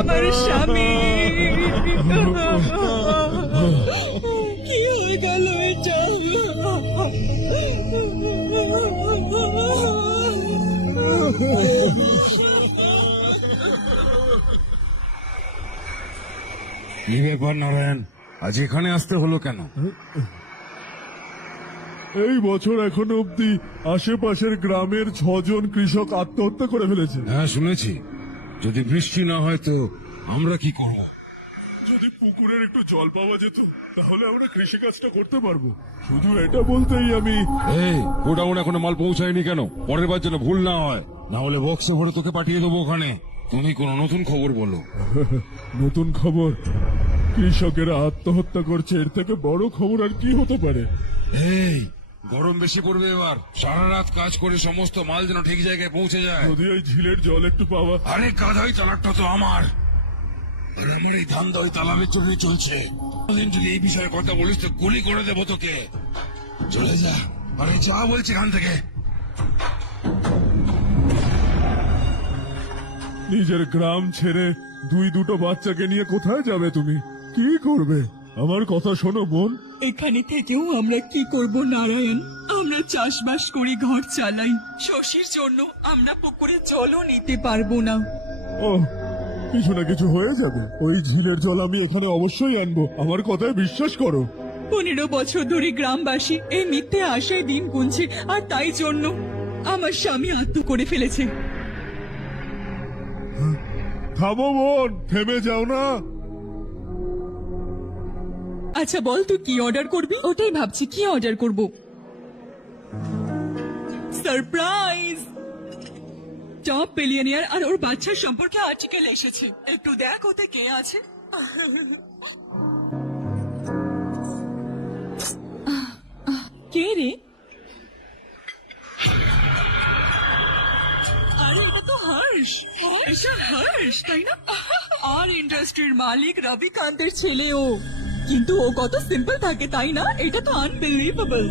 আমার স্বামী, কি হয়ে গেল এটা? কি ব্যাপার নারায়ণ, আজ এখানে আসতে হলো কেন? এই বছর এখনো অব্দি আশেপাশের গ্রামের 6 জন কৃষক আত্মহত্যা করে ফেলেছে। হ্যাঁ শুনেছি। যদি বৃষ্টি না হয় তো আমরা কি করব? যদি পুকুরের একটু জল পাওয়া যেত তাহলে আমরা কৃষি কাজটা করতে পারবো। শুধু এটা বলতেই আমি এই গোডাউন এখনো মাল পৌঁছায়নি কেন? পরের বার যেন ভুল না হয়, না হলে বক্সে ভরে তোকে পাঠিয়ে দেবো ওখানে। তুমি কোনো নতুন খবর বলো। নতুন খবর? কৃষকেরা আত্মহত্যা করছে, এর থেকে বড় খবর আর কি হতে পারে? এই গরম বেশি পড়বে এবার, সারা রাত কাজ করে সমস্ত মাল যেন ঠিক জায়গায় পৌঁছে যায়। যদি ওই ঝিলের জল একটু পাওয়া। আরে গাধাই, তালাকটা তো আমার, আর আমার এই ধান্দা ওই তালাবের জন্যই চলছে। যদি এই বিষয়ে কথা বলিস তো গুলি করে দেবো তোকে। চলে যা, আরে যা বলছি এখান থেকে। নিজের গ্রাম ছেড়ে দুটো বাচ্চাকে নিয়ে কোথায় যাবে তুমি? কি করবে? আমার কথা শোনো বোন। এখানে থেকেও আমরা কি করব নারায়ণ? আমরা চাষবাস করি, ঘর চালাই। শশীর জন্য আমরা পুকুরে জলও নিতে পারবো না। ও কিছু না কিছু হয়ে যাবে। ওই ঝিলের জল আমি এখানে অবশ্যই আনবো, আমার কথায় বিশ্বাস করো। 15 বছর ধরে গ্রামবাসী এই মিথ্যে আশায় দিন গুনছে, আর তাই জন্য আমার স্বামী আত্ম করে ফেলেছে। থামো বোন, থেমে যাও না। আচ্ছা বল, তুই কি অর্ডার করবি? ওটাই ভাবছি কি অর্ডার করব। সারপ্রাইজ! টপ বিলিয়নিয়ার আর ওর বাচ্চার সম্পর্কে আর্টিকেল এসেছে, একটু দেখ ওতে কে আছে। কে রে? আরে এটা তো হর্ষ। এটা হর্ষ, তাই না? আর ইন্ডাস্ট্রির মালিক রবিকান্তের ছেলে ও। কিন্তু ও কত সিম্পল থাকে, তাই না? এটা তো unbelievable.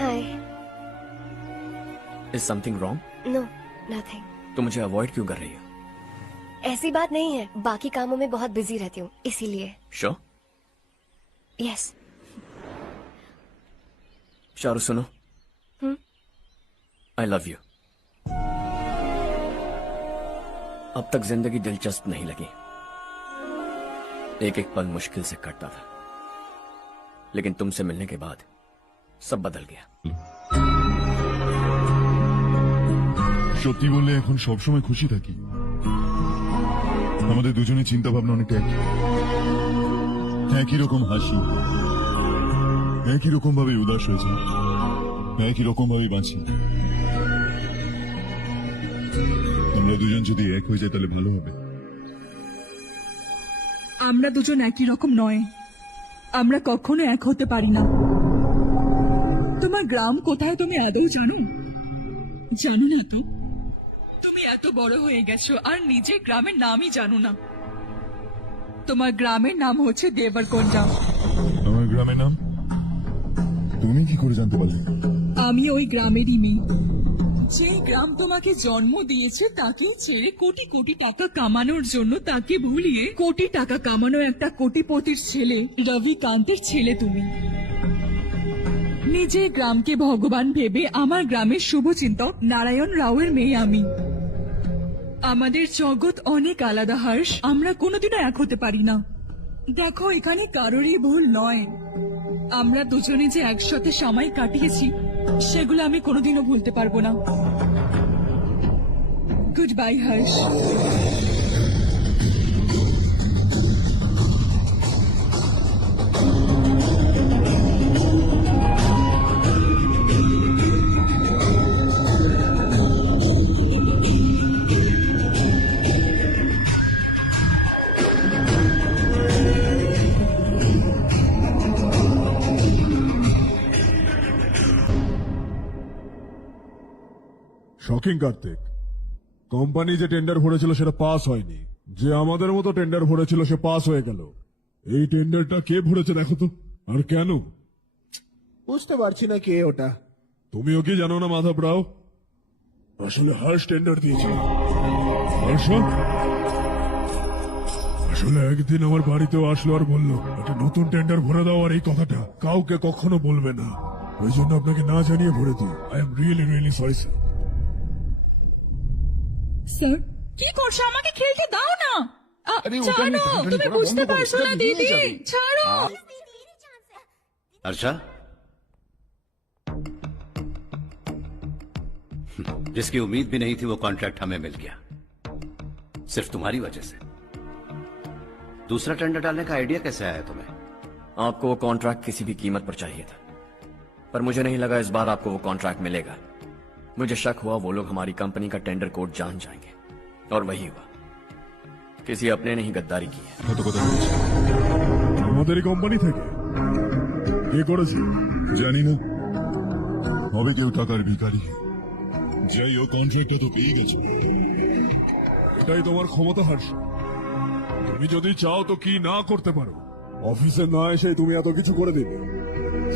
Hi. Is something wrong? No, nothing. तो मुझे अवॉइड क्यों कर रही हो? ऐसी बात नहीं है, बाकी कामों में बहुत बिजी रहती हूँ इसीलिए। श्योर? यस। शारू सुनो, आई लव यू। अब तक जिंदगी दिलचस्प नहीं लगी, एक एक पल मुश्किल से कटता था, लेकिन तुमसे मिलने के बाद सब बदल गया। সত্যি বললে এখন সবসময় খুশি থাকি। আমাদের দুজনের চিন্তা ভাবনা অনেকটা একই রকম হাসি, একই রকম ভাবে উদাস হয়েছে, একই রকম ভাবে বাঁচি। আমরা দুজন যদি এক হয়ে যাই তাহলে ভালো হবে। আমরা দুজন একই রকম নয়, আমরা কখনো এক হতে পারি না। তোমার গ্রাম কোথায় তুমি আদৌ জানো? জানো না তো? তুমি এত বড় হয়ে গেছো আর নিজের গ্রামের নামই জানো না। তোমার গ্রামের নাম হচ্ছে দেবরকোন্ডা। আমার গ্রামের নাম তুমি কি করে জানতে পারলে? আমি ওই গ্রামেরই মেয়ে। যে গ্রাম তোমাকে জন্ম দিয়েছে তাকে ছেড়ে কোটি কোটি টাকা কামানোর জন্য তাকে ভুলিয়ে কোটি টাকা কামানো একটা কোটিপতির ছেলে রবিকান্তের ছেলে তুমি। নিজের গ্রামকে ভগবান ভেবে আমার গ্রামের শুভচিন্তক নারায়ণ রাওয়ের মেয়ে আমি। আমাদের জগৎ অনেক আলাদা হর্ষ, আমরা কোনোদিনও এক হতে পারি না। দেখো এখানে কারোরই ভুল নয়, আমরা দুজনে যে একসাথে সময় কাটিয়েছি সেগুলো আমি কোনোদিনও ভুলতে পারবো না। Goodbye Harsh. Shocking Kartik, company যে টেন্ডার ভরেছিল সেটা পাস হয়নি, যে আমাদের মতো টেন্ডার ভরেছিল সে পাস হয়ে গেল। এই টেন্ডারটা কে ভরেছে দেখো তো, আর কেন? বুঝতে পারছি না কে ওটা। তুমিও কি জানো না মাধব রাও? আসলে হর্ষ টেন্ডার দিয়েছিল। হর্ষ আসলে একদিন আমার বাড়িতেও আসলো আর বললো একটা নতুন টেন্ডার ভরে দাও, আর এই কথাটা কাউকে কখনো বলবে না। ওই জন্য আপনাকে না জানিয়ে ভরে দিই। I am really really sorry sir. Sir কি করছো? আমাকে খেলতে দাও না। ছাড়ো, তুমি বুঝতে পারছো না দিদি, ছাড়ো। अर्षा, जिसकी उम्मीद भी नहीं थी वो कॉन्ट्रैक्ट हमें मिल गया, सिर्फ तुम्हारी वजह से। दूसरा टेंडर डालने का आइडिया कैसे आया तुम्हें? आपको वो कॉन्ट्रैक्ट किसी भी कीमत पर चाहिए था, पर मुझे नहीं लगा इस बार आपको वो कॉन्ट्रैक्ट मिलेगा। मुझे शक हुआ वो लोग हमारी कंपनी का टेंडर कोड जान जाएंगे, और वही हुआ। किसी अपने ने ही गद्दारी की है। আমাদের কোম্পানি থেকে কে করেছে জানি না, হবে কেউ টাকার ভিখারি। যাই ও কন্ট্রাক্টটা তো পেয়ে গেছে, এটাই তোমার ক্ষমতা হর্ষ। তুমি যদি চাও তো কি না করতে পারো। অফিসে না এসে তুমি এত কিছু করে দিবে।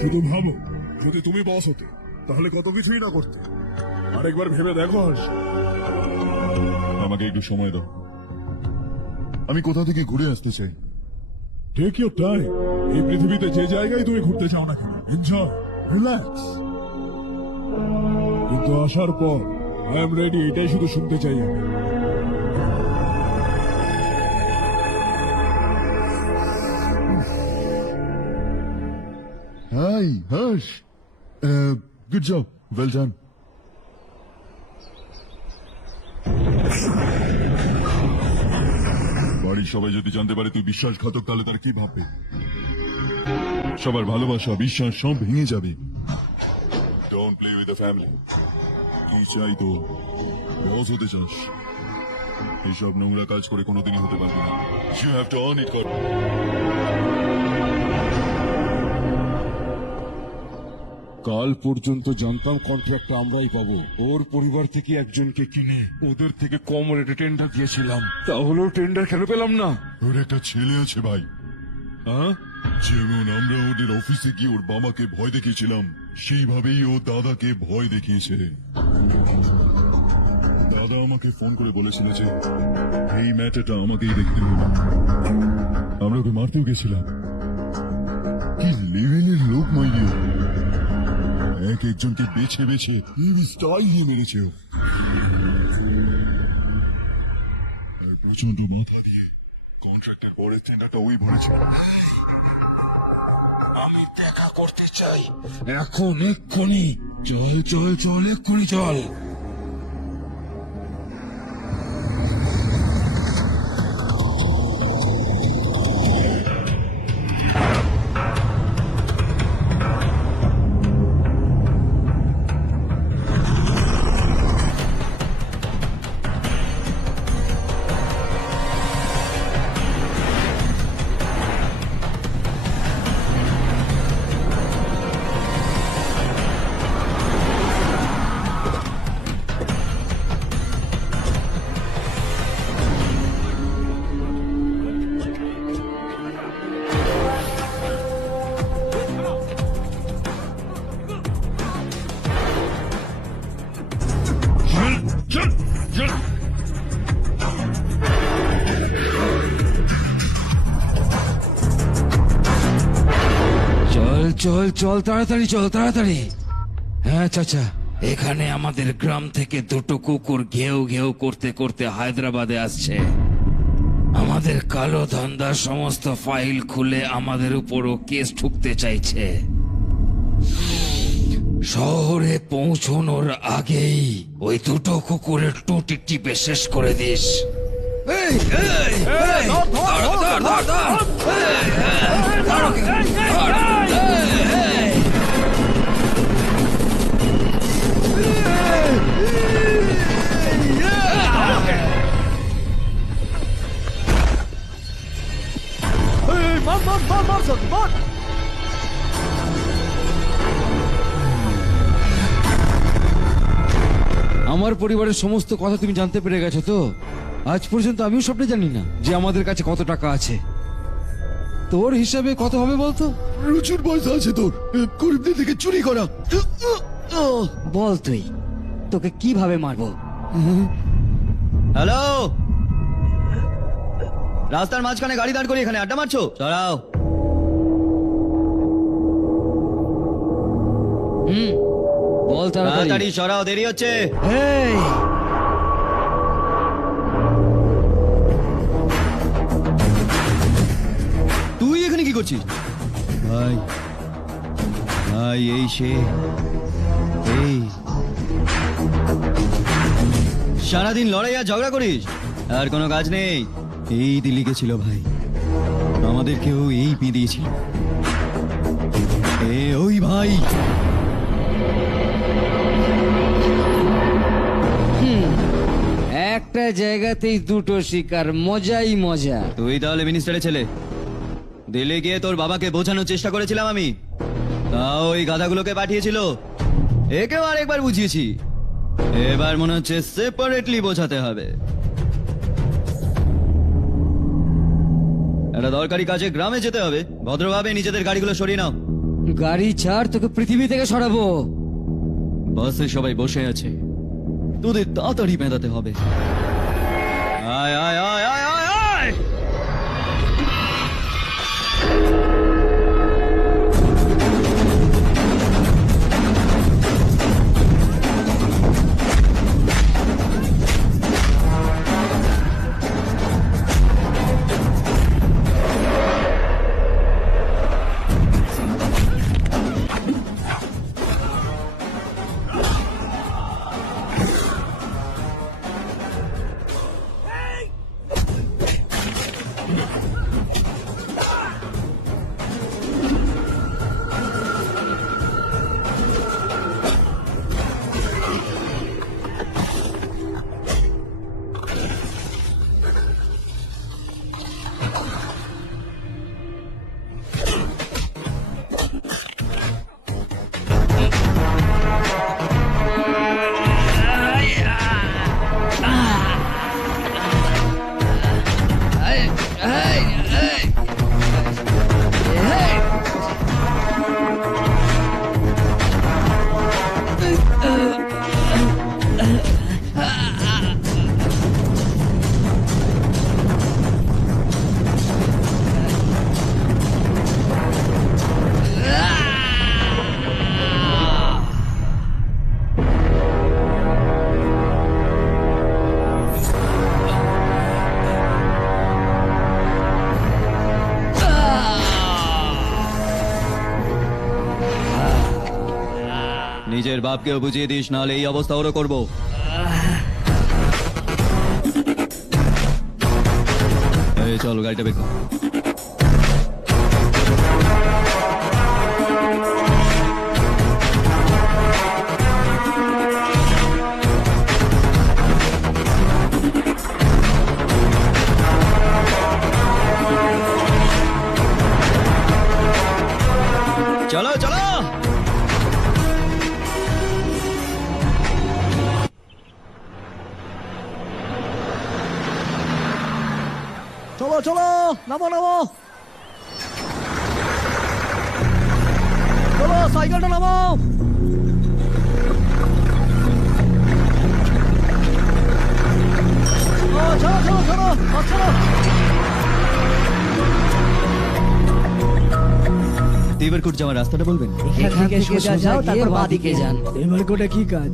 শুধু ভাবো, যদি তুমি বস হতে তাহলে কত কিছুই না করতে। আরেকবার ভেবে দেখো হর্ষ। আমাকে একটু সময় দাও, আমি কোথা থেকে ঘুরে আসতে চাই। Take your time. এই পৃথিবীতে যে জায়গায় তুমি ঘুরতে চাও না কেন, এনজয়, রিল্যাক্স। কিন্তু আসার পর আই এম রেডি, এটাই শুধু শুনতে চাই আমি। Hi Harsh, good job, well done. বাড়ির সবাই যদি জানতে পারে তুই বিশ্বাসঘাতক, তাহলে তার কি ভাববে? সবার ভালোবাসা, বিশ্বাস সব ভেঙে যাবে। Don't play with the family. তুই চাই তো বস হতে চাস, এইসব নোংরা কাজ করে কোনোদিনই হতে পারবে না। You have to earn it. কর। কাল পর্যন্ত জানতাম কন্ট্রাক্টটা আমরাই পাবো। ওর পরিবার থেকে একজনকে কিনে ওদের থেকে কম রেটে টেন্ডার দিয়েছিলাম, তাহলেও টেন্ডার কেন পেলাম না? ওর একটা ছেলে আছে ভাই, হ্যাঁ? যেমন আমরা ওদের অফিসে গিয়ে ওর বাবাকে ভয় দেখিয়েছিলাম, সেইভাবেই ও দাদাকে ভয় দেখিয়েছে। দাদা আমাকে ফোন করে বলেছিল যে এই ম্যাটারটা আমাকেই দেখতে হবে। আমরা ওকে মারতেও গেছিলাম। কি লেভেলের লোক মাইরিও, এক একজনকে বেছে বেছে স্টাইল দিয়ে মেরেছে। প্রচন্ড মাথা দিয়ে কন্ট্রাক্টের পরের টেন্ডারটা ওই ভরেছিল। আমি দেখা করতে চাই এখন, এক্ষুনি। চল চল চল, এক্ষুনি চল। চল চল, তাড়াতাড়ি চল, তাড়াতাড়ি। হ্যাঁ চাচা, এখানে আমাদের গ্রাম থেকে দুটো কুকুর ঘেউ ঘেউ করতে করতে হায়দ্রাবাদে আসছে। আমাদের কালো ধান্দার সমস্ত ফাইল খুলে আমাদের উপরও কেস ঠুকতে চাইছে। শহরে পৌঁছানোর আগেই ওই দুটো কুকুরের টুটি টিপে শেষ করে দিস। এই, এই, এই, ধর, ধর, ধর, ধর। এই, এই, ধর ওকে, ধর। আমার পরিবারের সমস্ত কথা তুমি জানতে পেরে গেছো তো? আজ পর্যন্ত আমিও স্বপ্নে জানি না যে আমাদের কাছে কত টাকা আছে। তোর হিসাবে কত হবে বলতো? প্রচুর পয়সা আছে তোর, গরিবদের থেকে চুরি করা। বল তুই, তোকে কিভাবে মারবো? হ্যালো, রাস্তার মাঝখানে গাড়ি দাঁড় করে এখানে আড্ডা মারছো? সরাও। বল তাড়াতাড়ি সরাও, দেরি হচ্ছে। এই, তুই এখানে কি করছিস? ভাই ভাই, এই সে, এই সারাদিন লড়াই আর ঝগড়া করিস, আর কোনো কাজ নেই। এই দিল্লিকে ছিল ভাই, আমাদেরকেও এই দিয়েছিল। ওই ভাই একটা জায়গাতেই দুটো শিকার, মজাই মজা। তুই তাহলে মিনিস্টারের ছেলে। দিল্লি গিয়ে তোর বাবাকে বোঝানোর চেষ্টা করেছিলাম আমি, তাও ওই গাধাগুলোকে পাঠিয়েছিল। একেও আরেকবার বুঝিয়েছি, এবার মনে হচ্ছে সেপারেটলি বোঝাতে হবে। একটা দরকারি কাজে গ্রামে যেতে হবে, ভদ্রভাবে নিজেদের গাড়িগুলো সরিয়ে নাও। গাড়ি ছাড়, তোকে পৃথিবী থেকে সরাবো। বাসে সবাই বসে আছে, তোদের তাড়াতাড়ি পেঁদাতে হবে। আয় আয় আয় আয় আয় আয়! নিজের বাপকেও বুঝিয়ে দিস, নাহলে এই অবস্থা ওরও করবো। এই চল, গাড়িটা বের কর। চলো চলো, চলো চলো, নামো নামো, চলো সাইকেলটা নামো। চলো চলো চলো, চলো। দেবরকোট যাওয়ার রাস্তাটা বলবেন? এখান থেকে সোজা যাও, তারপর বাঁদিকে যান। দেবরকোটে কি কাজ?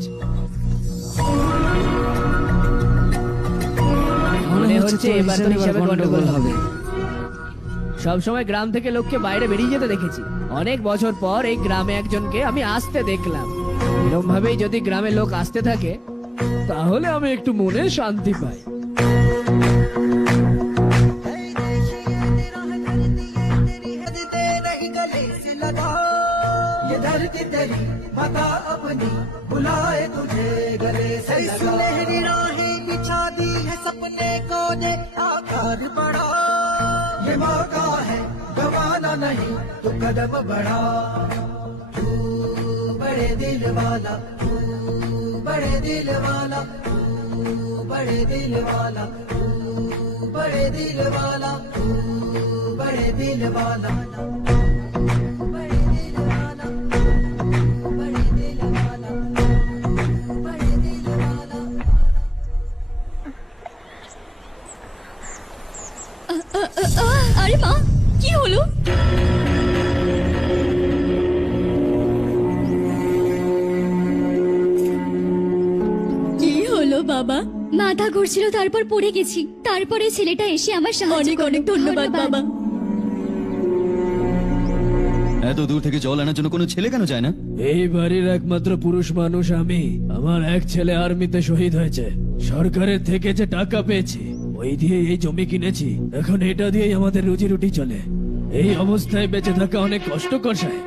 মনে হচ্ছে এবার তো হিসাবে গন্ডগোল হবে। সবসময় গ্রাম থেকে লোককে বাইরে বেরিয়ে যেতে দেখেছি, অনেক বছর পর এই গ্রামে একজনকে আমি আসতে দেখলাম। এরকম ভাবেই যদি গ্রামে লোক আসতে থাকে, তাহলে আমি একটু মনে শান্তি পাই। बुलाए तुझे गले से सुनहरी राहें बिछा दी है सपने को दे आकार बढ़ा, ये मौका है गवाना नहीं, तू कदम बढ़ा। तू बड़े दिल वाला, तू बड़े दिल वाला, तू बड़े दिल वाला, तू बड़े दिल वाला, तू बड़े दिल वाला। আরে মা, কি হলো? কি হলো বাবা? মাথা ঘুরছিল, তারপর পড়ে গেছি। তারপরে ছেলেটা এসে আমার সাহায্য করলো। অনেক ধন্যবাদ বাবা। এত দূর থেকে জল আনার জন্য কোনো ছেলে কেন যায় না? এই বাড়ির একমাত্র পুরুষ মানুষ আমি। আমার এক ছেলে আর্মিতে শহীদ হয়েছে, সরকারের থেকে যে টাকা পেয়েছি ওই দিয়ে এই জমি কিনেছি, এখন এটা দিয়েই আমাদের রুজি রুটি চলে। এই অবস্থায় বেঁচে থাকা অনেক কষ্টকর সাহেব।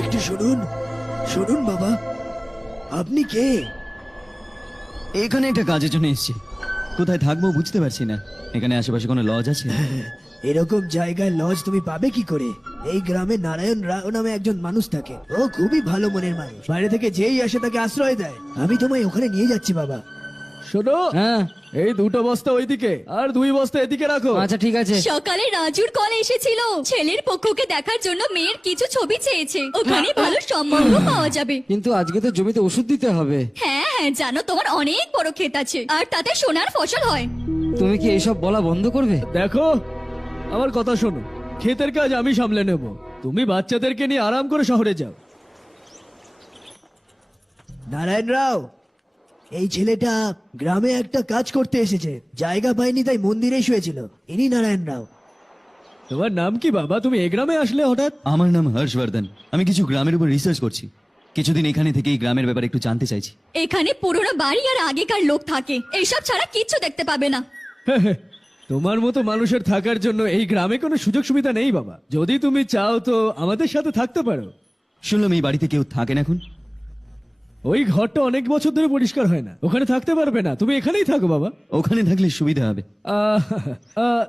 একটু শুনুন, শুনুন বাবা, আপনি কে? এখানে একটা কাজের জন্য এসেছি। কোথায় থাকবো বুঝতে পারছি না। এখানে আশেপাশে কোনো লজ আছে? এরকম জায়গায় লজ তুমি পাবে কি করে? এই গ্রামে নারায়ণ রাও নামে একজন মানুষ থাকে, ও খুবই ভালো মনের মানুষ। বাইরে থেকে যেই আসে তাকে আশ্রয় দেয়। আমি তোমায় ওখানে নিয়ে যাচ্ছি বাবা। শোনো, হ্যাঁ এই 2টো বস্তা ওইদিকে আর 2 বস্তা এদিকে রাখো। আচ্ছা ঠিক আছে। সকালে রাজুর কল এসেছিল, ছেলের পক্ষকে দেখার জন্য মেয়ের কিছু ছবি চেয়েছে, ওখানে ভালো সম্পর্ক পাওয়া যাবে। কিন্তু আজকে তো জমিতে ওষুধ দিতে হবে। হ্যাঁ হ্যাঁ, জানো তোমার অনেক বড় ক্ষেত আছে আর তাতে সোনার ফসল হয়। তুমি কি এসব বলা বন্ধ করবে? দেখো, আমার কথা শোনো, ক্ষেতের কাজ আমি সামলে নেব, তুমি বাচ্চাদেরকে নিয়ে আরাম করে শহরে যাও। নারায়ণ রাও, এই ছেলেটা গ্রামে একটা কাজ করতে এসেছে, জায়গা পায়নি তাই মন্দিরে শুয়েছিল। ইনি নারায়ণ রাও। তোমার নাম কি বাবা? তুমি এই গ্রামে আসলে হঠাৎ? আমার নাম হর্ষবর্ধন। আমি কিছু গ্রামের উপর রিসার্চ করছি। কিছুদিন এখানে থেকে এই গ্রামের ব্যাপারে একটু জানতে চাইছি। এখানে পুরোনো বাড়ি আর আগেকার লোক থাকে, এইসব ছাড়া কিচ্ছু দেখতে পাবে না। তোমার মতো মানুষের থাকার জন্য এই গ্রামে কোনো সুযোগ সুবিধা নেই বাবা। যদি তুমি চাও তো আমাদের সাথে থাকতে পারো। শুনলাম এই বাড়িতে কেউ থাকেন এখন? ওই ঘরটা অনেক বছর ধরে পরিষ্কার হয় না, ওখানে থাকতে পারবে না, তুমি এখানেই থাকো বাবা। ওখানে থাকলে সুবিধা হবে।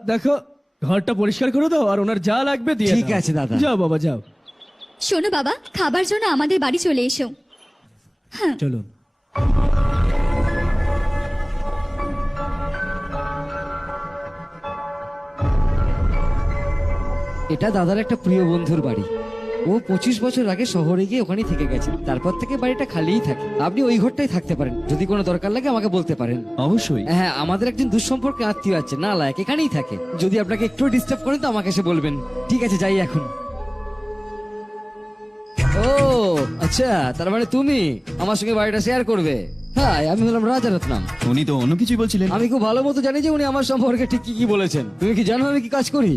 দেখো, ঘরটা পরিষ্কার করে দাও আর ওনার যা লাগবে দিয়ে ঠিক দাও। আছে দাদা। যাও বাবা যাও। শোনো বাবা, খাবার জন্য আমাদের বাড়ি চলে এসো। চলুন। এটা দাদার একটা প্রিয় বন্ধুর বাড়ি। ও 25 বছর আগে শহরে গিয়ে ওখানেই থেকে গেছে, তারপর থেকে বাড়িটা খালিই থাকে। আপনি ওই ঘরটাই থাকতে পারেন, যদি কোনো দরকার লাগে আমাকে বলতে পারেন। অবশ্যই। হ্যাঁ, আমাদের একজন দুঃসম্পর্কে আত্মীয় আছে, না লায়ক, এখানেই থাকে। যদি আপনাকে একটু ডিস্টার্ব করেন তো আমাকে এসে বলবেন। ঠিক আছে, যাই এখন। ও আচ্ছা, তার মানে তুমি আমার সঙ্গে বাড়িটা শেয়ার করবে। হ্যাঁ, আমি হলাম রাজারত্নম। উনি তো অন্য কিছু বলছিলেন। আমি খুব ভালো মতো জানি যে উনি আমার সম্পর্কে ঠিক কি কি বলেছেন। তুমি কি জানো আমি কি কাজ করি?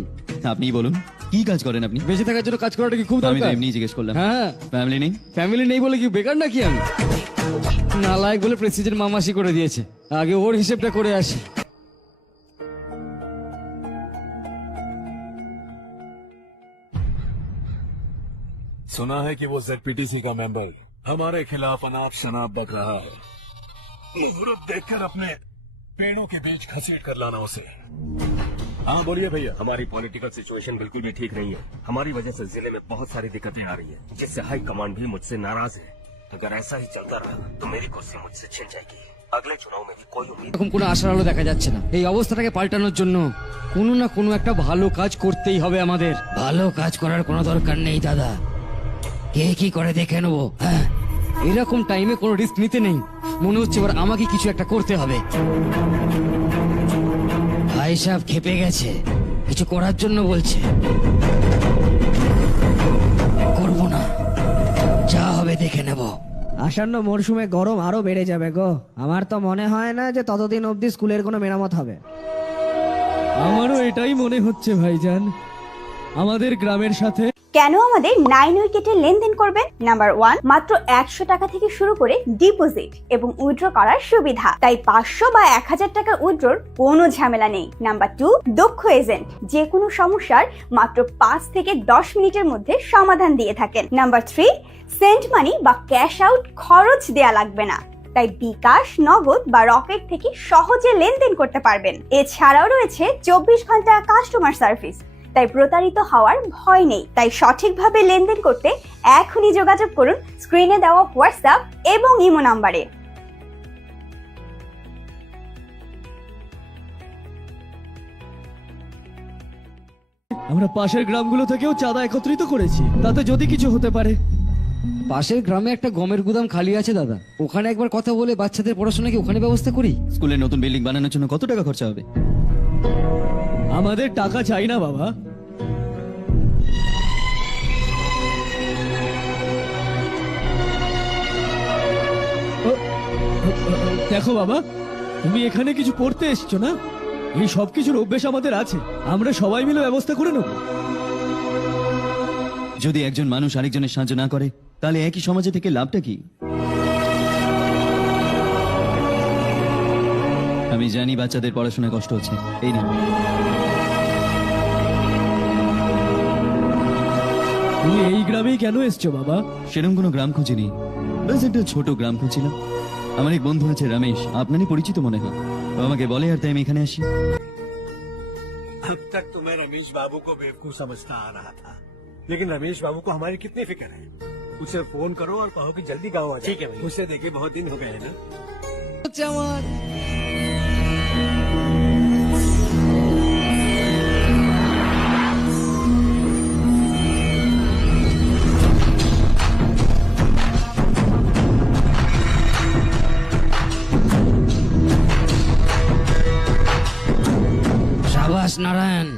আপনি বলুন, কি কাজ করেন আপনি? বেঁচে থাকার জন্য কাজ করাটা কি খুব আমি তো দরকার? এমনি জিজ্ঞেস করলাম। হ্যাঁ, ফ্যামিলি নেই? ফ্যামিলি নেই বলে কি বেকার নাকি আমি? নালায়ক বলে প্রেসিডেন্ট মামাসি করে দিয়েছে, আগে ওর হিসেবটা করে আসি। सुना है कि वो जेडपीटीसी का मेंबर हमारे खिलाफ अनाप शनाप बक रहा है। मुहूर्त देखकर अपने पेड़ों के बीच घसीट कर लाना उसे। हाँ बोलिए भैया। हमारी पॉलिटिकल सिचुएशन बिल्कुल भी ठीक नहीं है। हमारी वजह से जिले में बहुत सारी दिक्कतें आ रही है, जिससे हाई कमांड भी मुझसे नाराज है। अगर ऐसा ही चलता रहा तो मेरी कुर्सी मुझसे छिन जाएगी। अगले चुनाव में भी कोई उम्मीद এরকম কোনো আশার আলো দেখা যাচ্ছে না। এই অবস্থাটাকে পাল্টানোর জন্য কোনো না কোনো একটা ভালো কাজ করতেই হবে আমাদের। ভালো কাজ করার কোনো দরকার নেই দাদা, কে কি করে দেখে নেবো। হ্যাঁ, এরকম টাইমে কোনো রিস্ক নিতে নেই। মনে হচ্ছে এবার আমাকে কিছু একটা করতে হবে। ভাই সাহেব খেপে গেছে, কিছু করার জন্য বলছে। করবো না, যা হবে দেখে নেব। আসন্ন মরশুমে গরম আরো বেড়ে যাবে গো। আমার তো মনে হয় না যে ততদিন অবধি স্কুলের কোনো মেরামত হবে। আমারও এটাই মনে হচ্ছে ভাইজান। আমাদের গ্রামের সাথে কেন আমাদের 9 উইকেটে লেনদেন করবেন? নাম্বার 1, মাত্র 100 টাকা থেকে শুরু করে ডিপোজিট এবং উইথড্র করার সুবিধা, তাই 500 বা 1000 টাকা উইথড্রর কোনো ঝামেলা নেই। নাম্বার 2, দক্ষ এজেন্ট, যে কোনো সমস্যার মাত্র 5 থেকে 10 মিনিটের মধ্যে সমাধান দিয়ে থাকেন। নাম্বার 3, সেন্ড মানি বা ক্যাশ আউট খরচ দেয়া লাগবে না, তাই বিকাশ, নগদ বা রকেট থেকে সহজে লেনদেন করতে পারবেন। এছাড়াও রয়েছে 24 ঘন্টা কাস্টমার সার্ভিস, তাই প্রতারিত হওয়ার ভয় নেই। তাই সঠিকভাবে লেনদেন করতে এখনই যোগাযোগ করুন স্ক্রিনে দেওয়া হোয়াটসঅ্যাপ এবং ইমো নাম্বারে। আমরা পাশের গ্রামগুলো থেকেও চাঁদা একত্রিত করেছি, তাতে যদি কিছু হতে পারে। পাশের গ্রামে একটা গমের গুদাম খালি আছে দাদা, ওখানে একবার কথা বলে বাচ্চাদের পড়াশোনা কি ওখানে ব্যবস্থা করি। স্কুলের নতুন বিল্ডিং বানানোর জন্য কত টাকা খরচা হবে? আমাদের টাকা চাই না বাবা। দেখো বাবা, তুমি এখানে কিছু পড়তে এসছো না, এই সব কিছুর অভ্যেস আমাদের আছে, আমরা সবাই মিলে ব্যবস্থা করে নেব। যদি একজন মানুষ আরেকজনের সাহায্য না করে তাহলে একই সমাজে থেকে লাভটা কি? আমি জানি বাচ্চাদের পড়াশোনায় কষ্ট হচ্ছে, এই নিন। তুমি এই গ্রামেই কেন এসছো বাবা? সেরকম কোনো গ্রাম খুঁজিনি, ব্যাস একটা ছোট গ্রাম খুঁজছিলাম। আমার এক বন্ধু আছে রমেশ, আপনারই পরিচিত মনে হয়, ও আমাকে বলে আর তাই আমি এখানে আসি। अब तक तो मैं रमेश बाबू को बेवकूफ समझता आ रहा था, लेकिन रमेश बाबू को हमारी कितनी फिक्र है। उसे फोन करो और कहो कि जल्दी गाँव आ जाए। ठीक है भाई, उसे देखे बहुत दिन हो गए हैं ना। সাবাস নারায়ণ।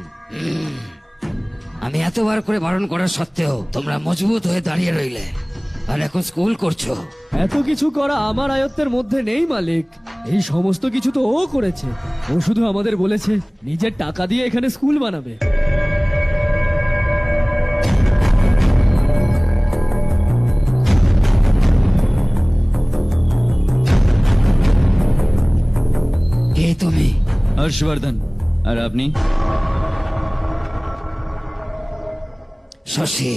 আমি এতবার করে বারণ করার সত্ত্বেও তোমরা মজবুত হয়ে দাঁড়িয়ে রইলে আর এখন স্কুল করছো। এত কিছু করা আমার আয়ত্তের মধ্যে নেই মালিক, এই সমস্ত কিছু তো ও করেছে। ও শুধু আমাদের বলেছে নিজের টাকা দিয়ে এখানে স্কুল বানাবে। কে তুমি? হর্ষবর্ধন। আর আপনি? শশী।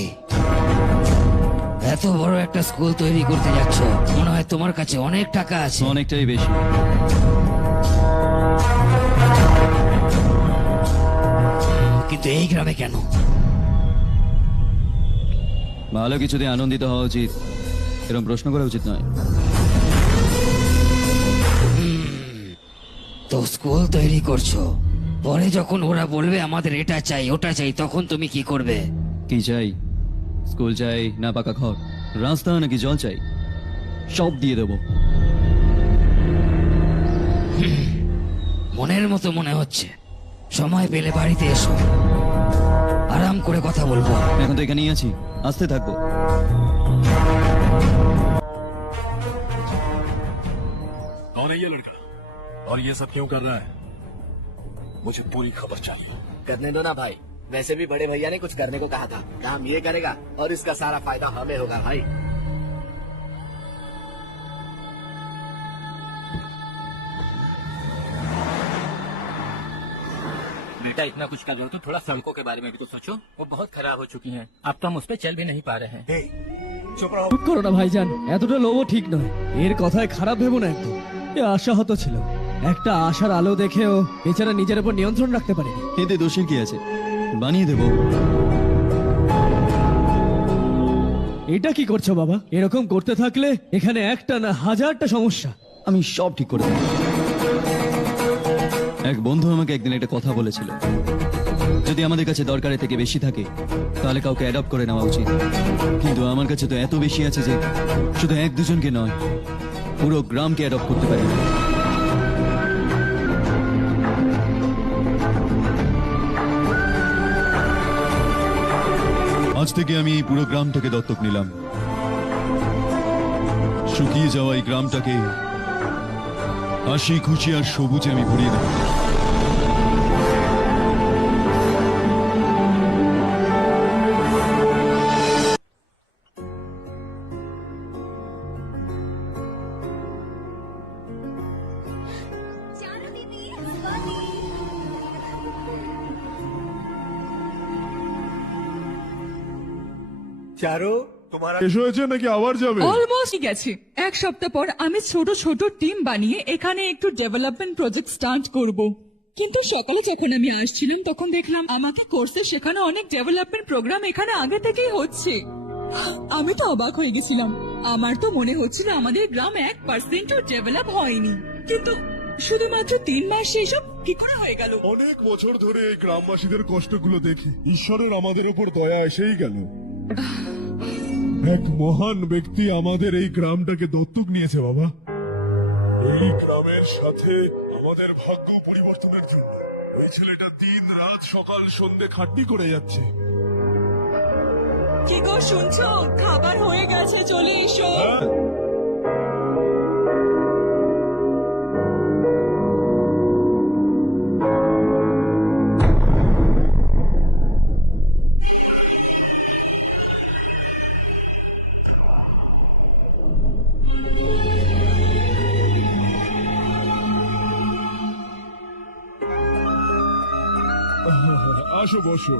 এত বড় একটা স্কুল তৈরি করতে যাচ্ছ, মনে হয় তোমার কাছে অনেক টাকা আছে। অনেকটাই বেশি। কিন্তু এই গ্রামে কেন? ভালো কিছুতে আনন্দিত হওয়া উচিত, এরকম প্রশ্ন করা উচিত নয়। তো স্কুল তৈরি করছো, পরে যখন ওরা বলবে আমাদের এটা চাই ওটা চাই, তখন তুমি কি করবে? কি চাই? স্কুল চাই না পাকা ঘর, রাস্তা নাকি জল চাই? সব দিয়ে দেবো। মনের মতো মনে হচ্ছে, সময় পেলে বাড়িতে এসো, আরাম করে কথা বলবো। এখন তো এখানেই আছি, আসতে থাকবো। कौन है ये लड़का और ये सब क्यों कर रहा है? मुझे पूरी खबर चाहिए। करने दो ना भाई, वैसे भी बड़े भैया ने कुछ करने को कहा था, काम ये करेगा और इसका सारा फायदा हमें होगा भाई। बेटा इतना कुछ कर रहे हो तो थोड़ा सड़कों के बारे में भी तो सोचो, वो बहुत खराब हो चुकी हैं। अब तो हम उस पर चल भी नहीं पा रहे हैं। चुप रहो। চুপ করো না ভাইজান, এতটা লোভও ঠিক নয়। এর কথায় খারাপ ভেবো না একদম। এ আশাহত ছিল, একটা আশার আলো দেখেও বেচারা নিজের উপর নিয়ন্ত্রণ রাখতে পারেনি। এতে দোষের কি আছে? বানিয়ে দেবো। এটা কি করছো বাবা? এরকম করতে থাকলে এখানে একটা না হাজারটা সমস্যা। আমি সব ঠিক করে দেবো। এক বন্ধু আমাকে একদিন একটা কথা বলেছিল, যদি আমাদের কাছে দরকারের থেকে বেশি থাকে তাহলে কাউকে অ্যাডপ্ট করে নেওয়া উচিত। কিন্তু আমার কাছে তো এত বেশি আছে যে শুধু এক দুজনকে নয়, পুরো গ্রামকে অ্যাডপ্ট করতে পারি। আজ থেকে আমি এই পুরো গ্রামটাকে দত্তক নিলাম। শুকিয়ে যাওয়া এই গ্রামটাকে হাসি খুশি আর সবুজে আমি ভরিয়ে দেব। चारो तुम्हारा শেষ হয়েছে নাকি আবার যাবে? অলমোস্ট গেছে। এক সপ্তাহ পর আমি ছোট ছোট টিম বানিয়ে এখানে একটু ডেভেলপমেন্ট প্রজেক্ট স্টার্ট করব। কিন্তু সকালে যখন আমি আসছিলাম তখন দেখলাম আমাকে কোর্সে শেখানো অনেক ডেভেলপমেন্ট প্রোগ্রাম এখানে আগে থেকেই হচ্ছে। আমি তো অবাক হয়ে গেছিলাম। আমার তো মনে হচ্ছিল আমাদের গ্রাম 1%ও ডেভেলপ হয়নি, কিন্তু শুধুমাত্র 3 মাসে এসব কি করে হয়ে গেল? অনেক বছর ধরে এই গ্রামবাসীদের কষ্টগুলো দেখি ঈশ্বরের আমাদের উপর দয়া এসেই গেল। এক মহান ব্যক্তি আমাদের এই গ্রামটাকে দত্তক নিয়েছে বাবা। এই গ্রামের সাথে আমাদের ভাগ্য পরিবর্তনের জন্য ওই ছেলেটা দিন রাত সকাল সন্ধে খাটনি করে যাচ্ছে। কি গো শুনছো? খাবার হয়ে গেছে, চলে এসো। আসো বসো।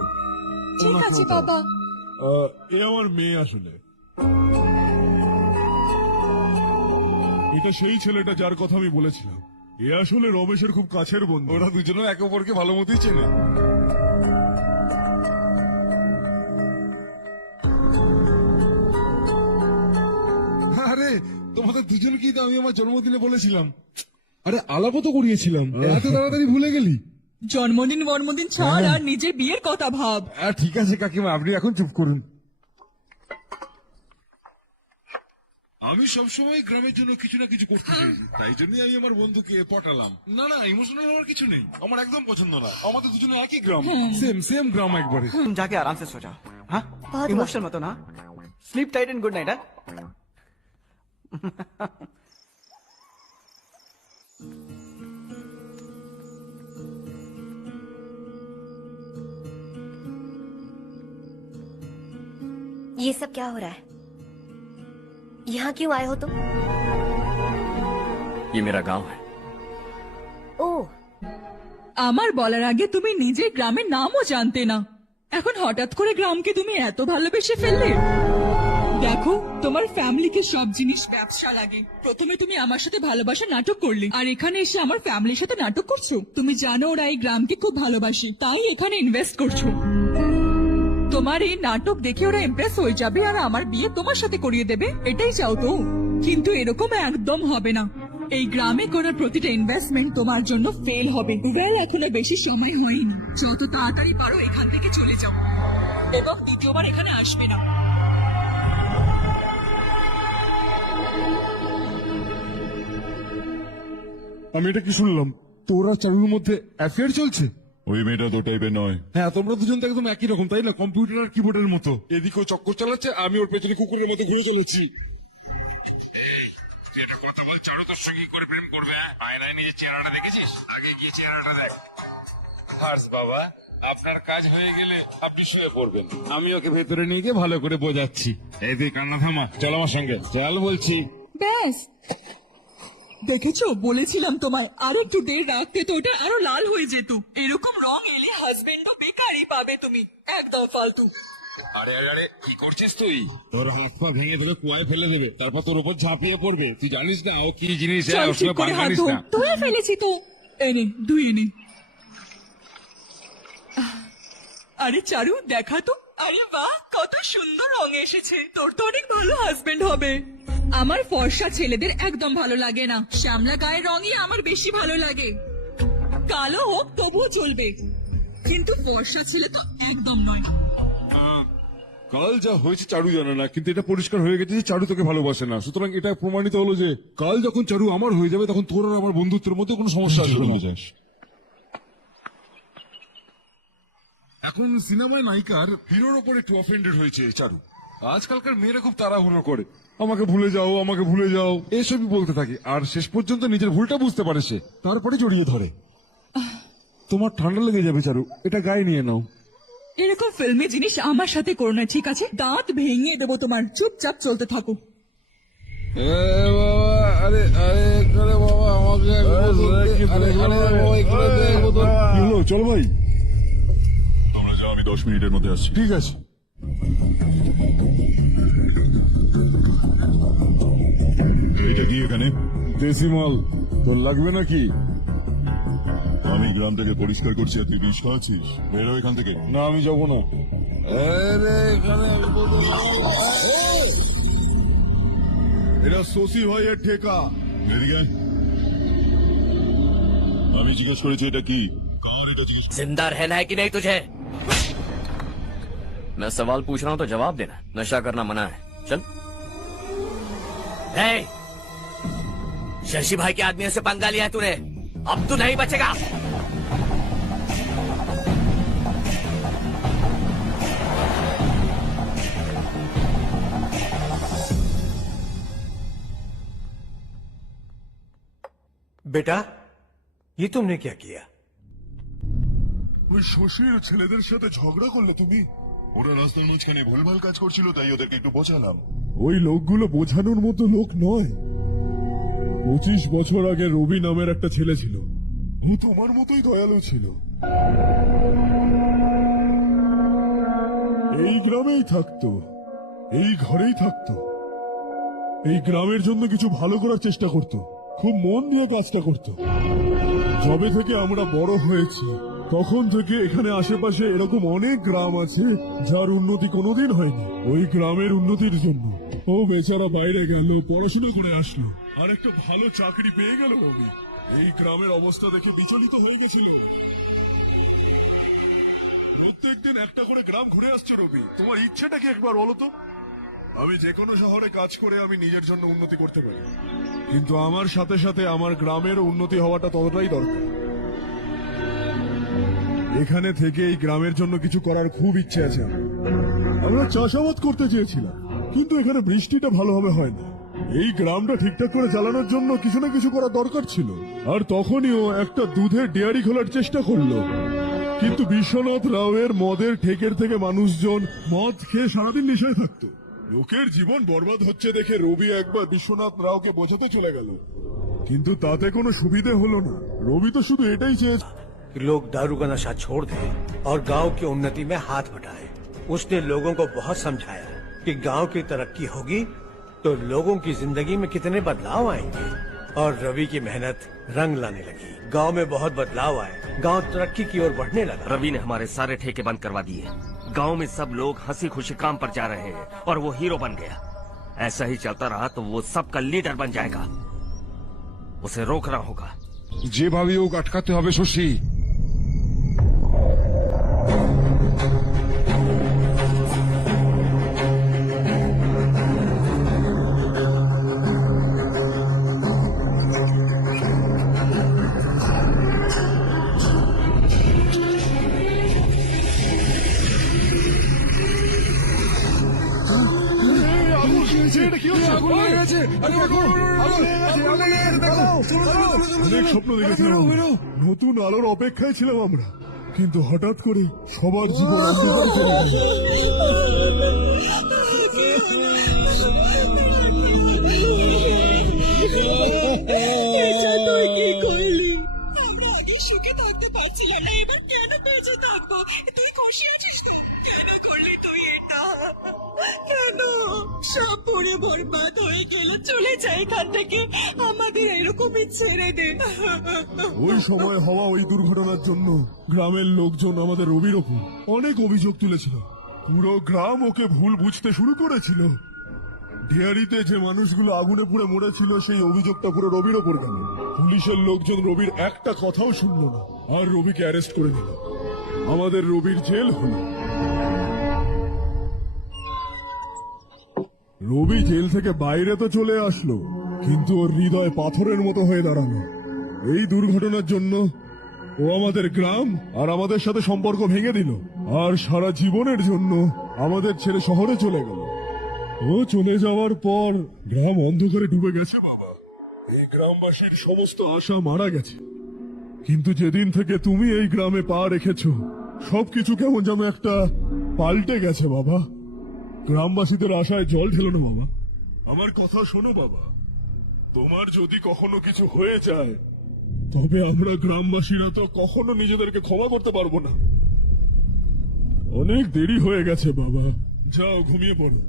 ঠিক আছে বাবা। এ আমার মেয়ে আসলে। এটা সেই ছেলেটা যার কথা আমি বলেছিলাম। এ আসলে রমেশের খুব কাছের বন্ধু। ওরা দুজনে একে অপরকে ভালো মতোই চেনে। আরে তোমাদের দুজনকেই তো আমি আমার জন্মদিনে বলেছিলাম। আরে আলাপও তো করিয়েছিলাম, এত তাড়াতাড়ি ভুলে গেলি? জন্মদিন মর্মদিন ছাড় আর নিজের বিয়ের কথা ভাব। ঠিক আছে কাকিমা, আপনি এখন চুপ করুন। আমি সবসময় গ্রামের জন্য কিছু না কিছু করতে চাই, তাই জন্য আমি আমার বন্ধুকে পটালাম। না না, ইমোশনাল হওয়ার কিছু নেই, আমার একদম পছন্দ না। আমাদের দুজনে একই গ্রাম, সেম গ্রাম একবারে। जाके आराम से सो जाओ। हाँ इमोशनल मत हो ना। Sleep tight and good night. ये सब क्या हो रहा है? यहाँ क्यों आए हो तुम? ये मेरा गांव है। ओह, আমার বলার আগে তুমি নিজে গ্রামের নামও জানতে না, এখন হঠাৎ করে গ্রামকে তুমি এত ভালোবেসে ফেললে। দেখো, তোমার ফ্যামিলিকে সব জিনিস ব্যবসা লাগে। প্রথমে তুমি আমার সাথে ভালোবাসা নাটক করলে, আর এখানে এসে আমার ফ্যামিলির সাথে নাটক করছো। তুমি জানো ওরা এই গ্রামকে খুব ভালোবাসে, তাই এখানে ইনভেস্ট করছো। তোমার এই নাটক দেখে ওরা ইমপ্রেস হয়ে যাবে আর আমার বিয়ে তোমার সাথে করিয়ে দেবে, এটাই চাও তো? কিন্তু এরকম একদম হবে না। এই গ্রামে করা প্রতিটা ইনভেস্টমেন্ট তোমার জন্য ফেল হবে। ওয়েল, এখনো বেশি সময় হয়নি, যত তাড়াতাড়ি পারো এখান থেকে চলে যাও এবং দ্বিতীয়বার এখানে আসবে না। আমি এটা কি শুনলাম? তোরা চারুর মধ্যে অ্যাফেয়ার চলছে? ওই মেয়েটা তো টাইপের নয়। হ্যাঁ, তোমরা দুজন তো একদম একই রকম, তাই না? কম্পিউটার আর কিবোর্ডের মতো। এদিকে ও চক্কর চালাচ্ছে, আমি ওর পেছনে কুকুরের মতো ঘুরে চলেছি। এটা কথা বল, চারু তোর সঙ্গে করে প্রেম করবে? আয়নায় নিজের চেহারাটা দেখেছিস? আগে গিয়ে চেহারাটা দেখ। হার্স বাবা, আপনার কাজ হয়ে গেলে আপনি শুয়ে পড়বেন, আমি ওকে ভেতরে নিয়ে গিয়ে ভালো করে বোঝাচ্ছি। এই তুই কান্না থামা, চল আমার সঙ্গে চল বলছি। ব্যাস, দেখেছো, বলেছিলাম তোমায় আর একটু দেড় রাখতে তো ওটা আরো লাল হয়ে যেত। এরকম রং এলে হাজবেন্ডও বেকারই পাবে তুমি, একদম ফালতু। আরে আরে আরে, কি করছিস তুই? তোর হাত পা ভেঙে তোকে কুয়ায় ফেলে দেবে, তারপর তোর উপর ঝাঁপিয়ে পড়বে। তুই জানিস না ও কি জিনিস? চল, ঠিক করে হাত ধো। ধুয়ে ফেলেছি তো, এনে ধুয়ে নে। আরে চারু, দেখা তো। আরে বাহ, কত সুন্দর রং এসেছে। তোর তো অনেক ভালো হাজবেন্ড হবে। আমার ফর্সা ছেলেদের একদম ভালো লাগে না, শ্যামলা গায়ের রঙই আমার বেশি ভালো লাগে। কালো হোক তবুও চলবে, কিন্তু ফর্সা ছেলে তো একদম নয়। কাল যা হয়েছে চারু জানে না, কিন্তু এটা পরিষ্কার হয়ে গেছে যে চারু তোকে ভালোবাসে না। সুতরাং এটা প্রমাণিত হলো যে কাল যখন চারু আমার হয়ে যাবে, তখন তোর আর আমার বন্ধুত্বের মধ্যে কোনো সমস্যা আসবে না। এখন সিনেমায় নায়িকার হিরোর ওপর একটু অফেন্ডেড হয়েছে চারু। আজকালকার মেয়েরা খুব তাড়াহুড়ো করে, আমাকে ভুলে যাও, আমাকে ভুলে যাও, এসবই বলতে থাকে। আর শেষ পর্যন্ত নিজের ভুলটা বুঝতে পারে সে, তারপরে জড়িয়ে ধরে। তোমার ঠান্ডা লেগে যাবে চারু, এটা গায়ে নিয়ে নাও। এরকম ফিল্মি জিনিস আমার সাথে করো না, ঠিক আছে? দাঁত ভেঙে দেবো তোমার, চুপচাপ চলতে থাকো। চল ভাই, তোমরা যাও, আমি 10 মিনিটের মধ্যে আসছি। ঠিক আছে। এটা কি এখানে? দেশি মাল, তোর লাগবে নাকি? আমি গ্রাম থেকে পরিষ্কার করছি আর তুই বিষ খাওয়াচ্ছিস? বেরো এখান থেকে। না, আমি যাবো না। এটা শশী ভাইয়ের ঠেকা। এদিকে আমি জিজ্ঞেস করেছি এটা কি, কার এটা জিজ্ঞেস। जिंदा रहना है कि नहीं तुझे? मैं सवाल पूछ रहा हूँ तो जवाब देना। नशा करना मना है, चल। हे, शशि भाई के आदमियों से पंगा लिया है तूने, अब तू नहीं बचेगा। बेटा, ये तुमने क्या किया? ওই শশীর ছেলেদের সাথে ঝগড়া করলে তুমি? ওরা রাস্তার মাঝখানে ভুলভাল কাজ করছিল, তাই ওদেরকে একটু বোঝালাম। ওই লোকগুলো বোঝানোর মতো লোক নয়। 25 বছর আগে রবি নামের একটা ছেলে ছিল, ও তোমার মতোই দয়ালু ছিল। এই গ্রামেই থাকতো, এই ঘরেই থাকতো, এই গ্রামের জন্য কিছু ভালো করার চেষ্টা করত, খুব মন দিয়ে কাজটা করত। যবে থেকে আমরা বড় হয়েছি তখন থেকে এখানে আশেপাশে এরকম অনেক গ্রাম আছে যার উন্নতি কোনোদিন হয়নি। ওই গ্রামের উন্নতির জন্য ও বেচারা বাইরে গেল, পড়াশোনা করে আসলো, আর একটা ভালো চাকরি পেয়ে গেল। রবি এই গ্রামের অবস্থা দেখে বিচলিত হয়ে গেছিল। প্রত্যেকদিন একটা করে গ্রাম ঘুরে আসছে। রবি, তোমার ইচ্ছেটা কি একবার বলো তো? আমি যে কোনো শহরে কাজ করে আমি নিজের জন্য উন্নতি করতে পারি, কিন্তু আমার সাথে সাথে আমার গ্রামের উন্নতি হওয়াটা ততটাই দরকার। এখানে থেকে এই গ্রামের জন্য কিছু করার খুব ইচ্ছে আছে। আমরা চাষাবাদ করতে চেয়েছিলাম, কিন্তু এখানে বৃষ্টিটা ভালোভাবে হয় না। এই গ্রামটা ঠিকঠাক করে চালানোর জন্য কিছু না কিছু করা দরকার ছিল। আর তখনই ও একটা দুধের ডেয়ারি খোলার চেষ্টা করলো, কিন্তু বিশ্বনাথ রাওয়ের মদের ঠেকের থেকে মানুষজন মদ খেয়ে সারাদিন নেশায় থাকতো। লোকের জীবন বরবাদ হচ্ছে দেখে রবি একবার বিশ্বনাথ রাওকে বোঝাতে চলে গেল, কিন্তু তাতে কোনো সুবিধে হলো না। রবি তো শুধু এটাই চেয়েছে लोग दारू का नशा छोड़ दें और गांव की उन्नति में हाथ बटाएं। उसने लोगों को बहुत समझाया कि गांव की तरक्की होगी तो लोगों की जिंदगी में कितने बदलाव आएंगे, और रवि की मेहनत रंग लाने लगी। गांव में बहुत बदलाव आए, गांव तरक्की की ओर बढ़ने लगा। रवि ने हमारे सारे ठेके बंद करवा दिए। गांव में सब लोग हंसी खुशी काम पर जा रहे हैं और वो हीरो बन गया। ऐसा ही चलता रहा तो वो सबका लीडर बन जाएगा। उसे रोकना होगा। যেভাবে ও আটকাতে হবে শশী। অনেক স্বপ্ন দেখেছিলাম, নতুন আলোর অপেক্ষায় ছিলাম আমরা, কিন্তু হঠাৎ করে সবার জীবন অন্ধকারে চলে গেল। তুই কি করলি? আমরা আগে সুখে থাকতে পারছিলাম না, এবার কেন বেঁচে থাকবো? তুই খুশি আছিস? কেন করলি তুই এটা? কেন? সব পুরো বরবাদ হয়ে গেল। চলে যাই এখান থেকে, আমাদের এরকমই ছেড়ে দে। ওই সময় হওয়া ওই দুর্ঘটনার জন্য গ্রামের লোকজন আমাদের রবির ওপর অনেক অভিযোগ তুলেছিল। পুরো গ্রাম ওকে ভুল বুঝতে শুরু করেছিল। ডেয়ারিতে যে মানুষগুলো আগুনে পুড়ে মরেছিল সেই অভিযোগটা পুরো রবির ওপর গেল। পুলিশের লোকজন রবির একটা কথাও শুনলো না, আর রবিকে অ্যারেস্ট করে দিল। আমাদের রবির জেল হলো। রবি জেল থেকে বাইরে তো চলে আসলো, কিন্তু ওর হৃদয় পাথরের মতো হয়ে দাঁড়ালো। এই দুর্ঘটনার জন্য ও আমাদের গ্রাম আর আমাদের সাথে সম্পর্ক ভেঙে দিল, আর সারা জীবনের জন্য আমাদের ছেড়ে শহরে চলে গেল। ও চলে যাওয়ার পর গ্রাম অন্ধকারে ডুবে গেছে বাবা। এই গ্রামবাসীর সমস্ত আশা মারা গেছে। কিন্তু যেদিন থেকে তুমি এই গ্রামে পা রেখেছো, সবকিছু কেমন যেন একটা পাল্টে গেছে বাবা। গ্রামবাসীদের আশায় জল ঢেলো না বাবা। আমার কথা শোনো বাবা, তোমার যদি কখনো কিছু হয়ে যায় তবে আমরা গ্রামবাসীরা তো কখনো নিজেদেরকে ক্ষমা করতে পারবো না। অনেক দেরি হয়ে গেছে বাবা, যাও ঘুমিয়ে পড়ো।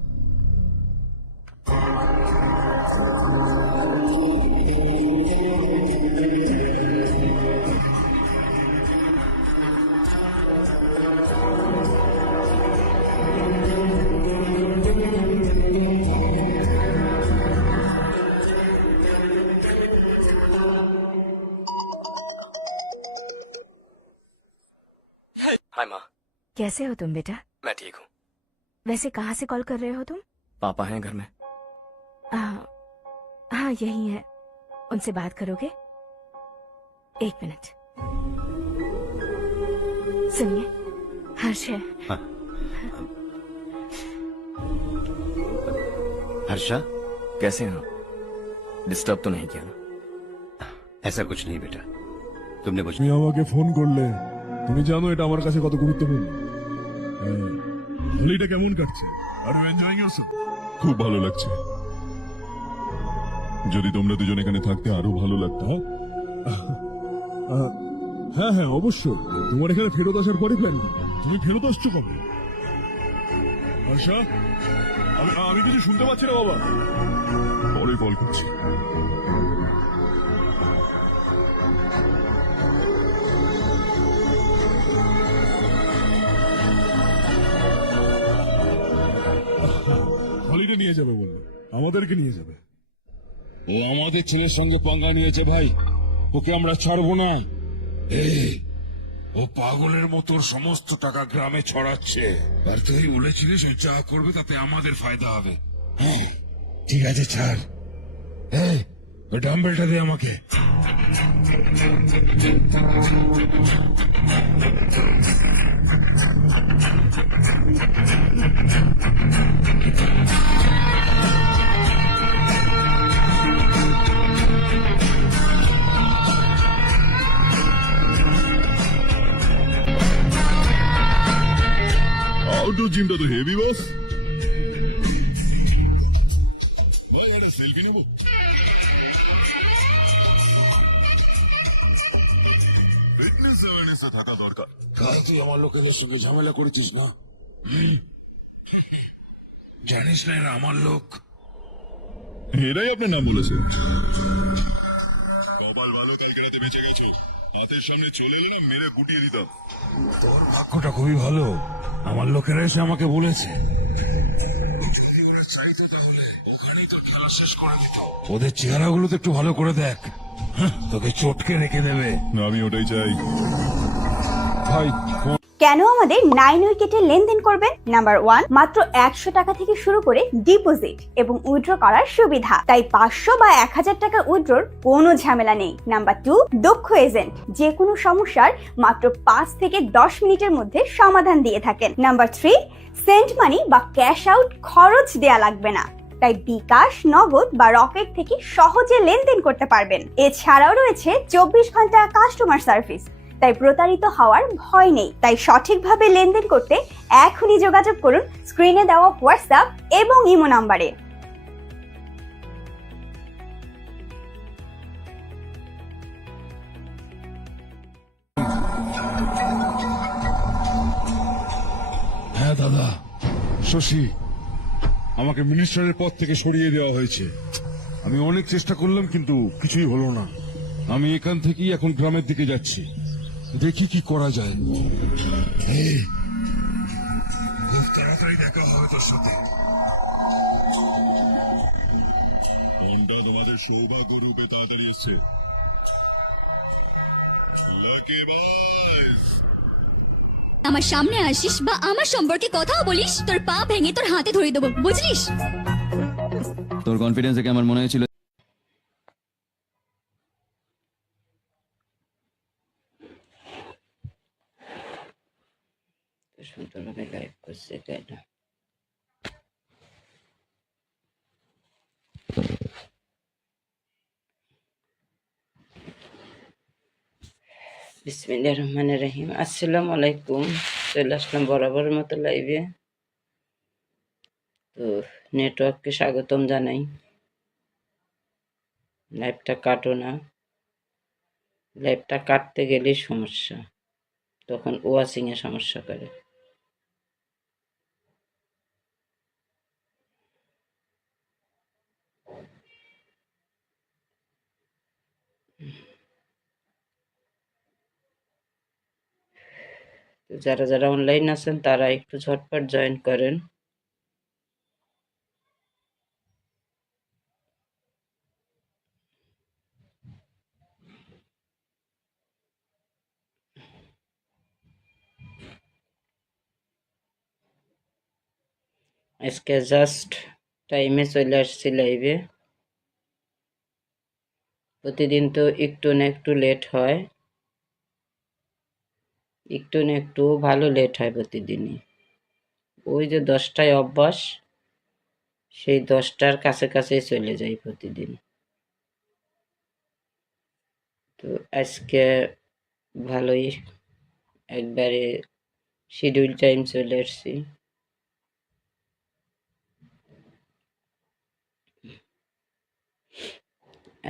हाय माँ। कैसे हो तुम बेटा? मैं ठीक हूँ। वैसे कहाँ से कॉल कर रहे हो तुम? पापा हैं घर में। हाँ यही है, उनसे बात करोगे? एक मिनट सुनिए, हर्ष है। हर्षा कैसे हो? डिस्टर्ब तो नहीं किया ना? ऐसा कुछ नहीं बेटा, तुमने मुझे তুমি আমাকে ফোন করলে, তুমি জানো এটা আমার কাছে কত গুরুত্বপূর্ণ। হোলিটা কেমন কাটছে? Are enjoying yourself? খুব ভালো লাগছে। যদি তোমরা দুজন এখানে থাকতে আরো ভালো লাগতো। হ্যাঁ হ্যাঁ অবশ্যই। তোমার এখানে ফেরত আসার পরে প্ল্যান। তুমি ফেরত আসছো কবে? আশা, আমি কিছু শুনতে পাচ্ছি না বাবা। পরে কল করছি। হলিডে নিয়ে যাবে বললো, আমাদেরকে নিয়ে যাবে। ও আমাদের ছেলের সঙ্গে পঙ্গা নিয়েছে ভাই, ওকে আমরা ছাড়বো না। ও পাগলের মতো ওর সমস্ত টাকা গ্রামে ছড়াচ্ছে, আর তুই বলেছিলিস ও যা করবে তাতে আমাদের ফায়দা হবে। হ্যাঁ ঠিক আছে, ছাড়। ওই ডাম্বেলটা দে আমাকে। আউটডোর জিমটা তো হেভি বস। ভাই একটা সেলফি নেবো? ফিটনেস অ্যাওয়ারনেসে থাকা দরকার। কাল তুই আমার লোকেদের সঙ্গে ঝামেলা করেছিস না? জানিস না এরা আমার লোক। এরাই আপনার নাম বলেছে। কপাল ভালো, কালকে রাতে বেঁচে গেছে। হাতের সামনে চলে এলে না মেরে গুটিয়ে দিতাম। তোর ভাগ্যটা খুবই ভালো, আমার লোকেরা এসে আমাকে বলেছে যদি ওরা চাইতো তাহলে ওখানেই তোর খেলা শেষ করে দিত। ওদের চেহারাগুলো তো একটু ভালো করে দেখ, তোকে চটকে রেখে দেবে। আমি ওটাই চাই ভাই। কেন আমাদের 9 উইকেটে লেনদেন করবেন? নাম্বার 1, মাত্র 100 টাকা থেকে শুরু করে ডিপোজিট এবং উইথড্র করার সুবিধা, তাই 500 বা 1000 টাকা উইথড্রর কোনো ঝামেলা নেই। নাম্বার 2, দক্ষ এজেন্ট, যে কোনো সমস্যার মাত্র 5 থেকে 10 মিনিটের মধ্যে সমাধান দিয়ে থাকেন। নাম্বার 3, সেন্ট মানি বা ক্যাশ আউট খরচ দেয়া লাগবে না, তাই বিকাশ, নগদ বা রকেট থেকে সহজে লেনদেন করতে পারবেন। এছাড়াও রয়েছে 24 ঘন্টা কাস্টমার সার্ভিস, তাই প্রতারিত হওয়ার ভয় নেই। তাই সঠিকভাবে লেনদেন করতে এখনই যোগাযোগ করুন স্ক্রিনে দেওয়া হোয়াটসঅ্যাপ এবং ইমো নাম্বারে। হ্যাঁ দাদা, শশী, আমাকে মিনিস্টারের পদ থেকে সরিয়ে দেওয়া হয়েছে। আমি অনেক চেষ্টা করলাম কিন্তু কিছুই হলো না। আমি এখান থেকেই এখন গ্রামের দিকে যাচ্ছি, দেখি কি করা যায়। খুব তাড়াতাড়ি দেখা হবে তোর সাথে। কোনটা তোমাদের সৌভাগ্য রূপে তাড়াতাড়ি এসছে? লাকি বয়েজ, আমার সামনে আসিস বা আমার সম্পর্কে কথাও বলিস, তোর পা ভেঙে তোর হাতে ধরে দেবো, বুঝলিস? তোর কনফিডেন্স দেখে আমার মনে হয়েছিল সুন্দরভাবে লাইভ করছে, তাই না? বিসমিল্লাহির রহমানির রহিম। আসসালামু আলাইকুম। চলে আসলাম বরাবরের মতো লাইভে। তো নেটওয়ার্ককে স্বাগতম জানাই। লাইভটা কাটো না, লাইভটা কাটতে গেলেই সমস্যা, তখন ওয়াচিং এ সমস্যা করে। যারা যারা অনলাইন আছেন তারা একটু ঝটপট জয়েন করেন। আজকে জাস্ট টাইমে চলে আসছি লাইভে। প্রতিদিন তো একটু না একটু লেট হয়, একটু না একটু ভালো লেট হয় প্রতিদিনই। ওই যে 10টায় অভ্যাস, সেই 10টার কাছে কাছেই চলে যাই প্রতিদিন। তো আজকে ভালোই একবারে শিডিউল টাইম চলে আসছি।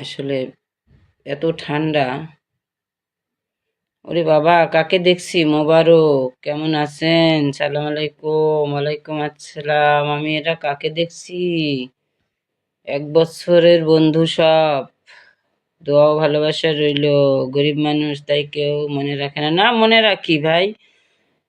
আসলে এত ঠান্ডা, ওরে বাবা, কাকে দেখছি? মোবারক, কেমন আছেন? সালাম আলাইকুম। ওয়ালাইকুম আসসালাম। আমি এটা কাকে দেখছি? 1 বছরের বন্ধু সব। দোয়া ও ভালোবাসা রইলো। গরিব মানুষ তাই কেউ মনে রাখে না। না, মনে রাখি ভাই।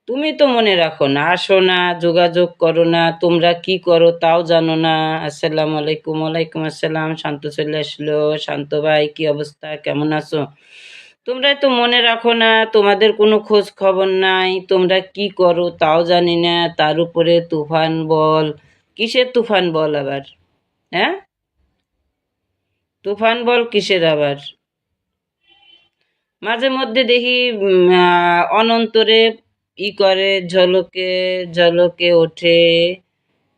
তুমি তো মনে রাখো না, আসো না, যোগাযোগ করো না, তোমরা কি করো তাও জানো না। আসসালামু আলাইকুম। ওয়ালাইকুম আসসালাম। শান্ত চলে আসলো। শান্ত ভাই, কি অবস্থা, কেমন আছো? তোমরাই তো মনে রাখো না, তোমাদের কোনো খোঁজ খবর নাই, তোমরা কি করো তাও জানি না। তার উপরে তুফান বল। কিসের তুফান বল আবার? হ্যাঁ, তুফান বল কিসের আবার? মাঝে মধ্যে দেখি অনন্তরে ই করে, ঝলকে ঝলকে ওঠে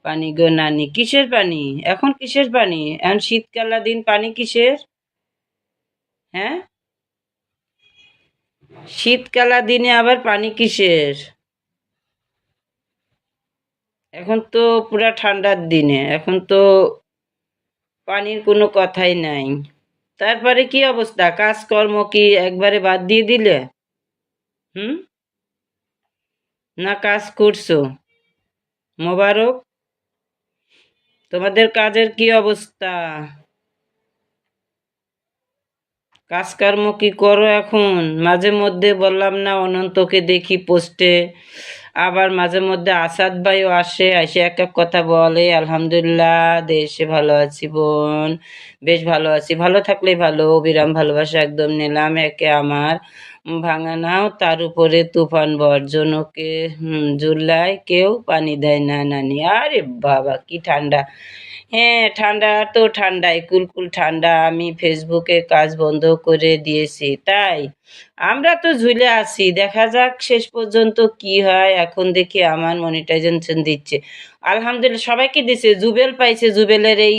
পানি গো নানি। কিসের পানি এখন? কিসের পানি এখন? শীতকালা দিন পানি কিসের? হ্যাঁ, শীতকালা দিনে আবার পানি কিসের? এখন তো পুরা ঠান্ডার দিনে, এখন তো পানির কোনো কথাই নাই। তারপরে কি অবস্থা? কাজকর্ম কি একবারে বাদ দিয়ে দিলে? হুম, না কাজ করছো? মোবারক, তোমাদের কাজের কি অবস্থা? কাজকর্ম কি করো এখন? মাঝে মধ্যে বললাম না, অনন্তকে দেখি পোস্টে, আবার মাঝে মধ্যে আসাদ ভাইও আসে, এসে এক এক কথা বলে। আলহামদুলিল্লাহ, দেশে ভালো আছি বোন, বেশ ভালো আছি। ভালো থাকলেই ভালো। অবিরাম ভালোবাসা একদম নিলাম। একে আমার ভাঙা নাও, তার উপরে তুফান বর্জনকে জুলাই কেউ পানি দেয় না নানি। আরে বাবা, কি ঠান্ডা! হ্যাঁ, ঠান্ডা তো ঠান্ডাই, কুলকুল ঠান্ডা। আমি ফেসবুকে কাজ বন্ধ করে দিয়েছি। তাই আমরা তো ঝুলে আছি, দেখা যাক শেষ পর্যন্ত কি হয়। এখন দেখি আমার মনিটাইজেশন দিচ্ছে, আলহামদুলিল্লাহ। সবাইকে দিছে, জুবেল পাইছে, জুবেলের এই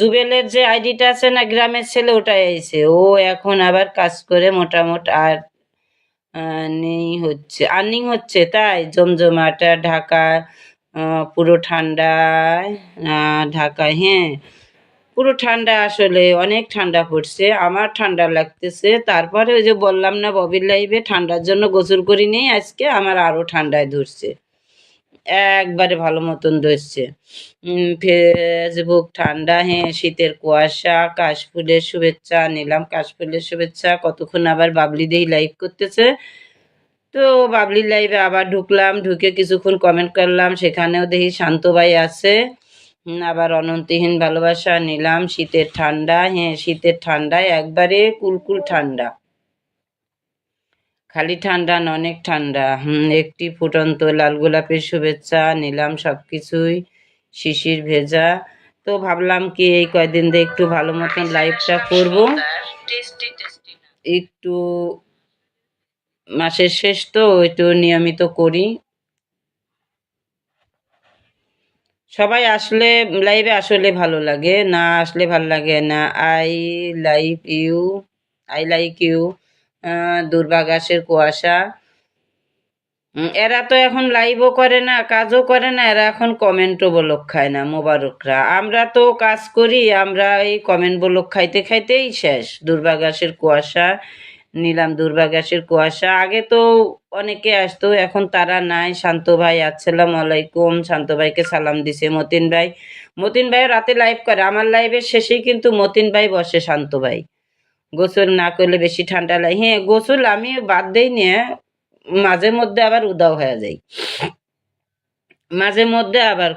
জুবেলের যে আইডিটা আছে না, গ্রামের ছেলে, ওটাই আইছে। ও এখন আবার কাজ করে মোটামুটি আর আর্নিং হচ্ছে। তাই জমজমাটা ঢাকায় পুরো ঠান্ডায়, ঢাকায়, হ্যাঁ পুরো ঠান্ডা, আসলে অনেক ঠান্ডা পড়ছে। আমার ঠান্ডা লাগতেছে। তারপরে ওই যে বললাম না ববির লাইভে, ঠান্ডার জন্য গোসল করি নেই আজকে, আমার আরো ঠান্ডায় ধরছে, একবারে ভালো মতন ধরছে। ফেসবুক ঠান্ডা, হ্যাঁ শীতের কুয়াশা। কাশফুলের শুভেচ্ছা নিলাম, কাশফুলের শুভেচ্ছা। কতক্ষণ আবার বাবলি দেই লাইভ করতেছে, তো বাবলির লাইভে আবার ঢুকলাম, ঢুকে কিছুক্ষণ কমেন্ট করলাম, সেখানেও দেখি শান্ত ভাই আছে। আবার অনন্তহীন ভালোবাসা নিলাম। শীতের ঠান্ডা, হ্যাঁ শীতের ঠান্ডায় একবারে কুলকুল ঠান্ডা, খালি ঠান্ডা না, অনেক ঠান্ডা। একটি ফুটন্ত লাল গোলাপের শুভেচ্ছা নিলাম। সবকিছুই শিশির ভেজা। তো ভাবলাম কি এই কয়দিন দিয়ে একটু ভালো মতন লাইভটা করব, একটু মাসের শেষ তো একটু নিয়মিত করি। সবাই আসলে লাইভে আসলে ভালো লাগে, না আসলে ভালো লাগে না। I like you, I like you. দুর্বাঘাসের কুয়াশা। এরা তো এখন লাইভও করে না, কাজও করে না, এরা এখন কমেন্টও বলক খায় না। মোবারকরা, আমরা তো কাজ করি, আমরা এই কমেন্ট বলক খাইতে খাইতেই শেষ। দুর্বাঘাসের কুয়াশা নিলাম, দুর্বাঘাসের কুয়াশা। আগে তো অনেকে আসতো, এখন তারা নাই। শান্ত ভাই, আসসালামু আলাইকুম। শান্ত ভাইকে সালাম দিছে মতিন ভাই। মতিন ভাই রাতে লাইভ করে, আমার লাইভের শেষেই কিন্তু মতিন ভাই বসে। শান্ত ভাই, গোসল না করলে বেশি ঠান্ডা লাগে। হ্যাঁ, গোসল আমি বাদ দেই নিয়ে, মাঝে মধ্যে আবার উদাও হয়ে যাই, মাঝে মধ্যে আবার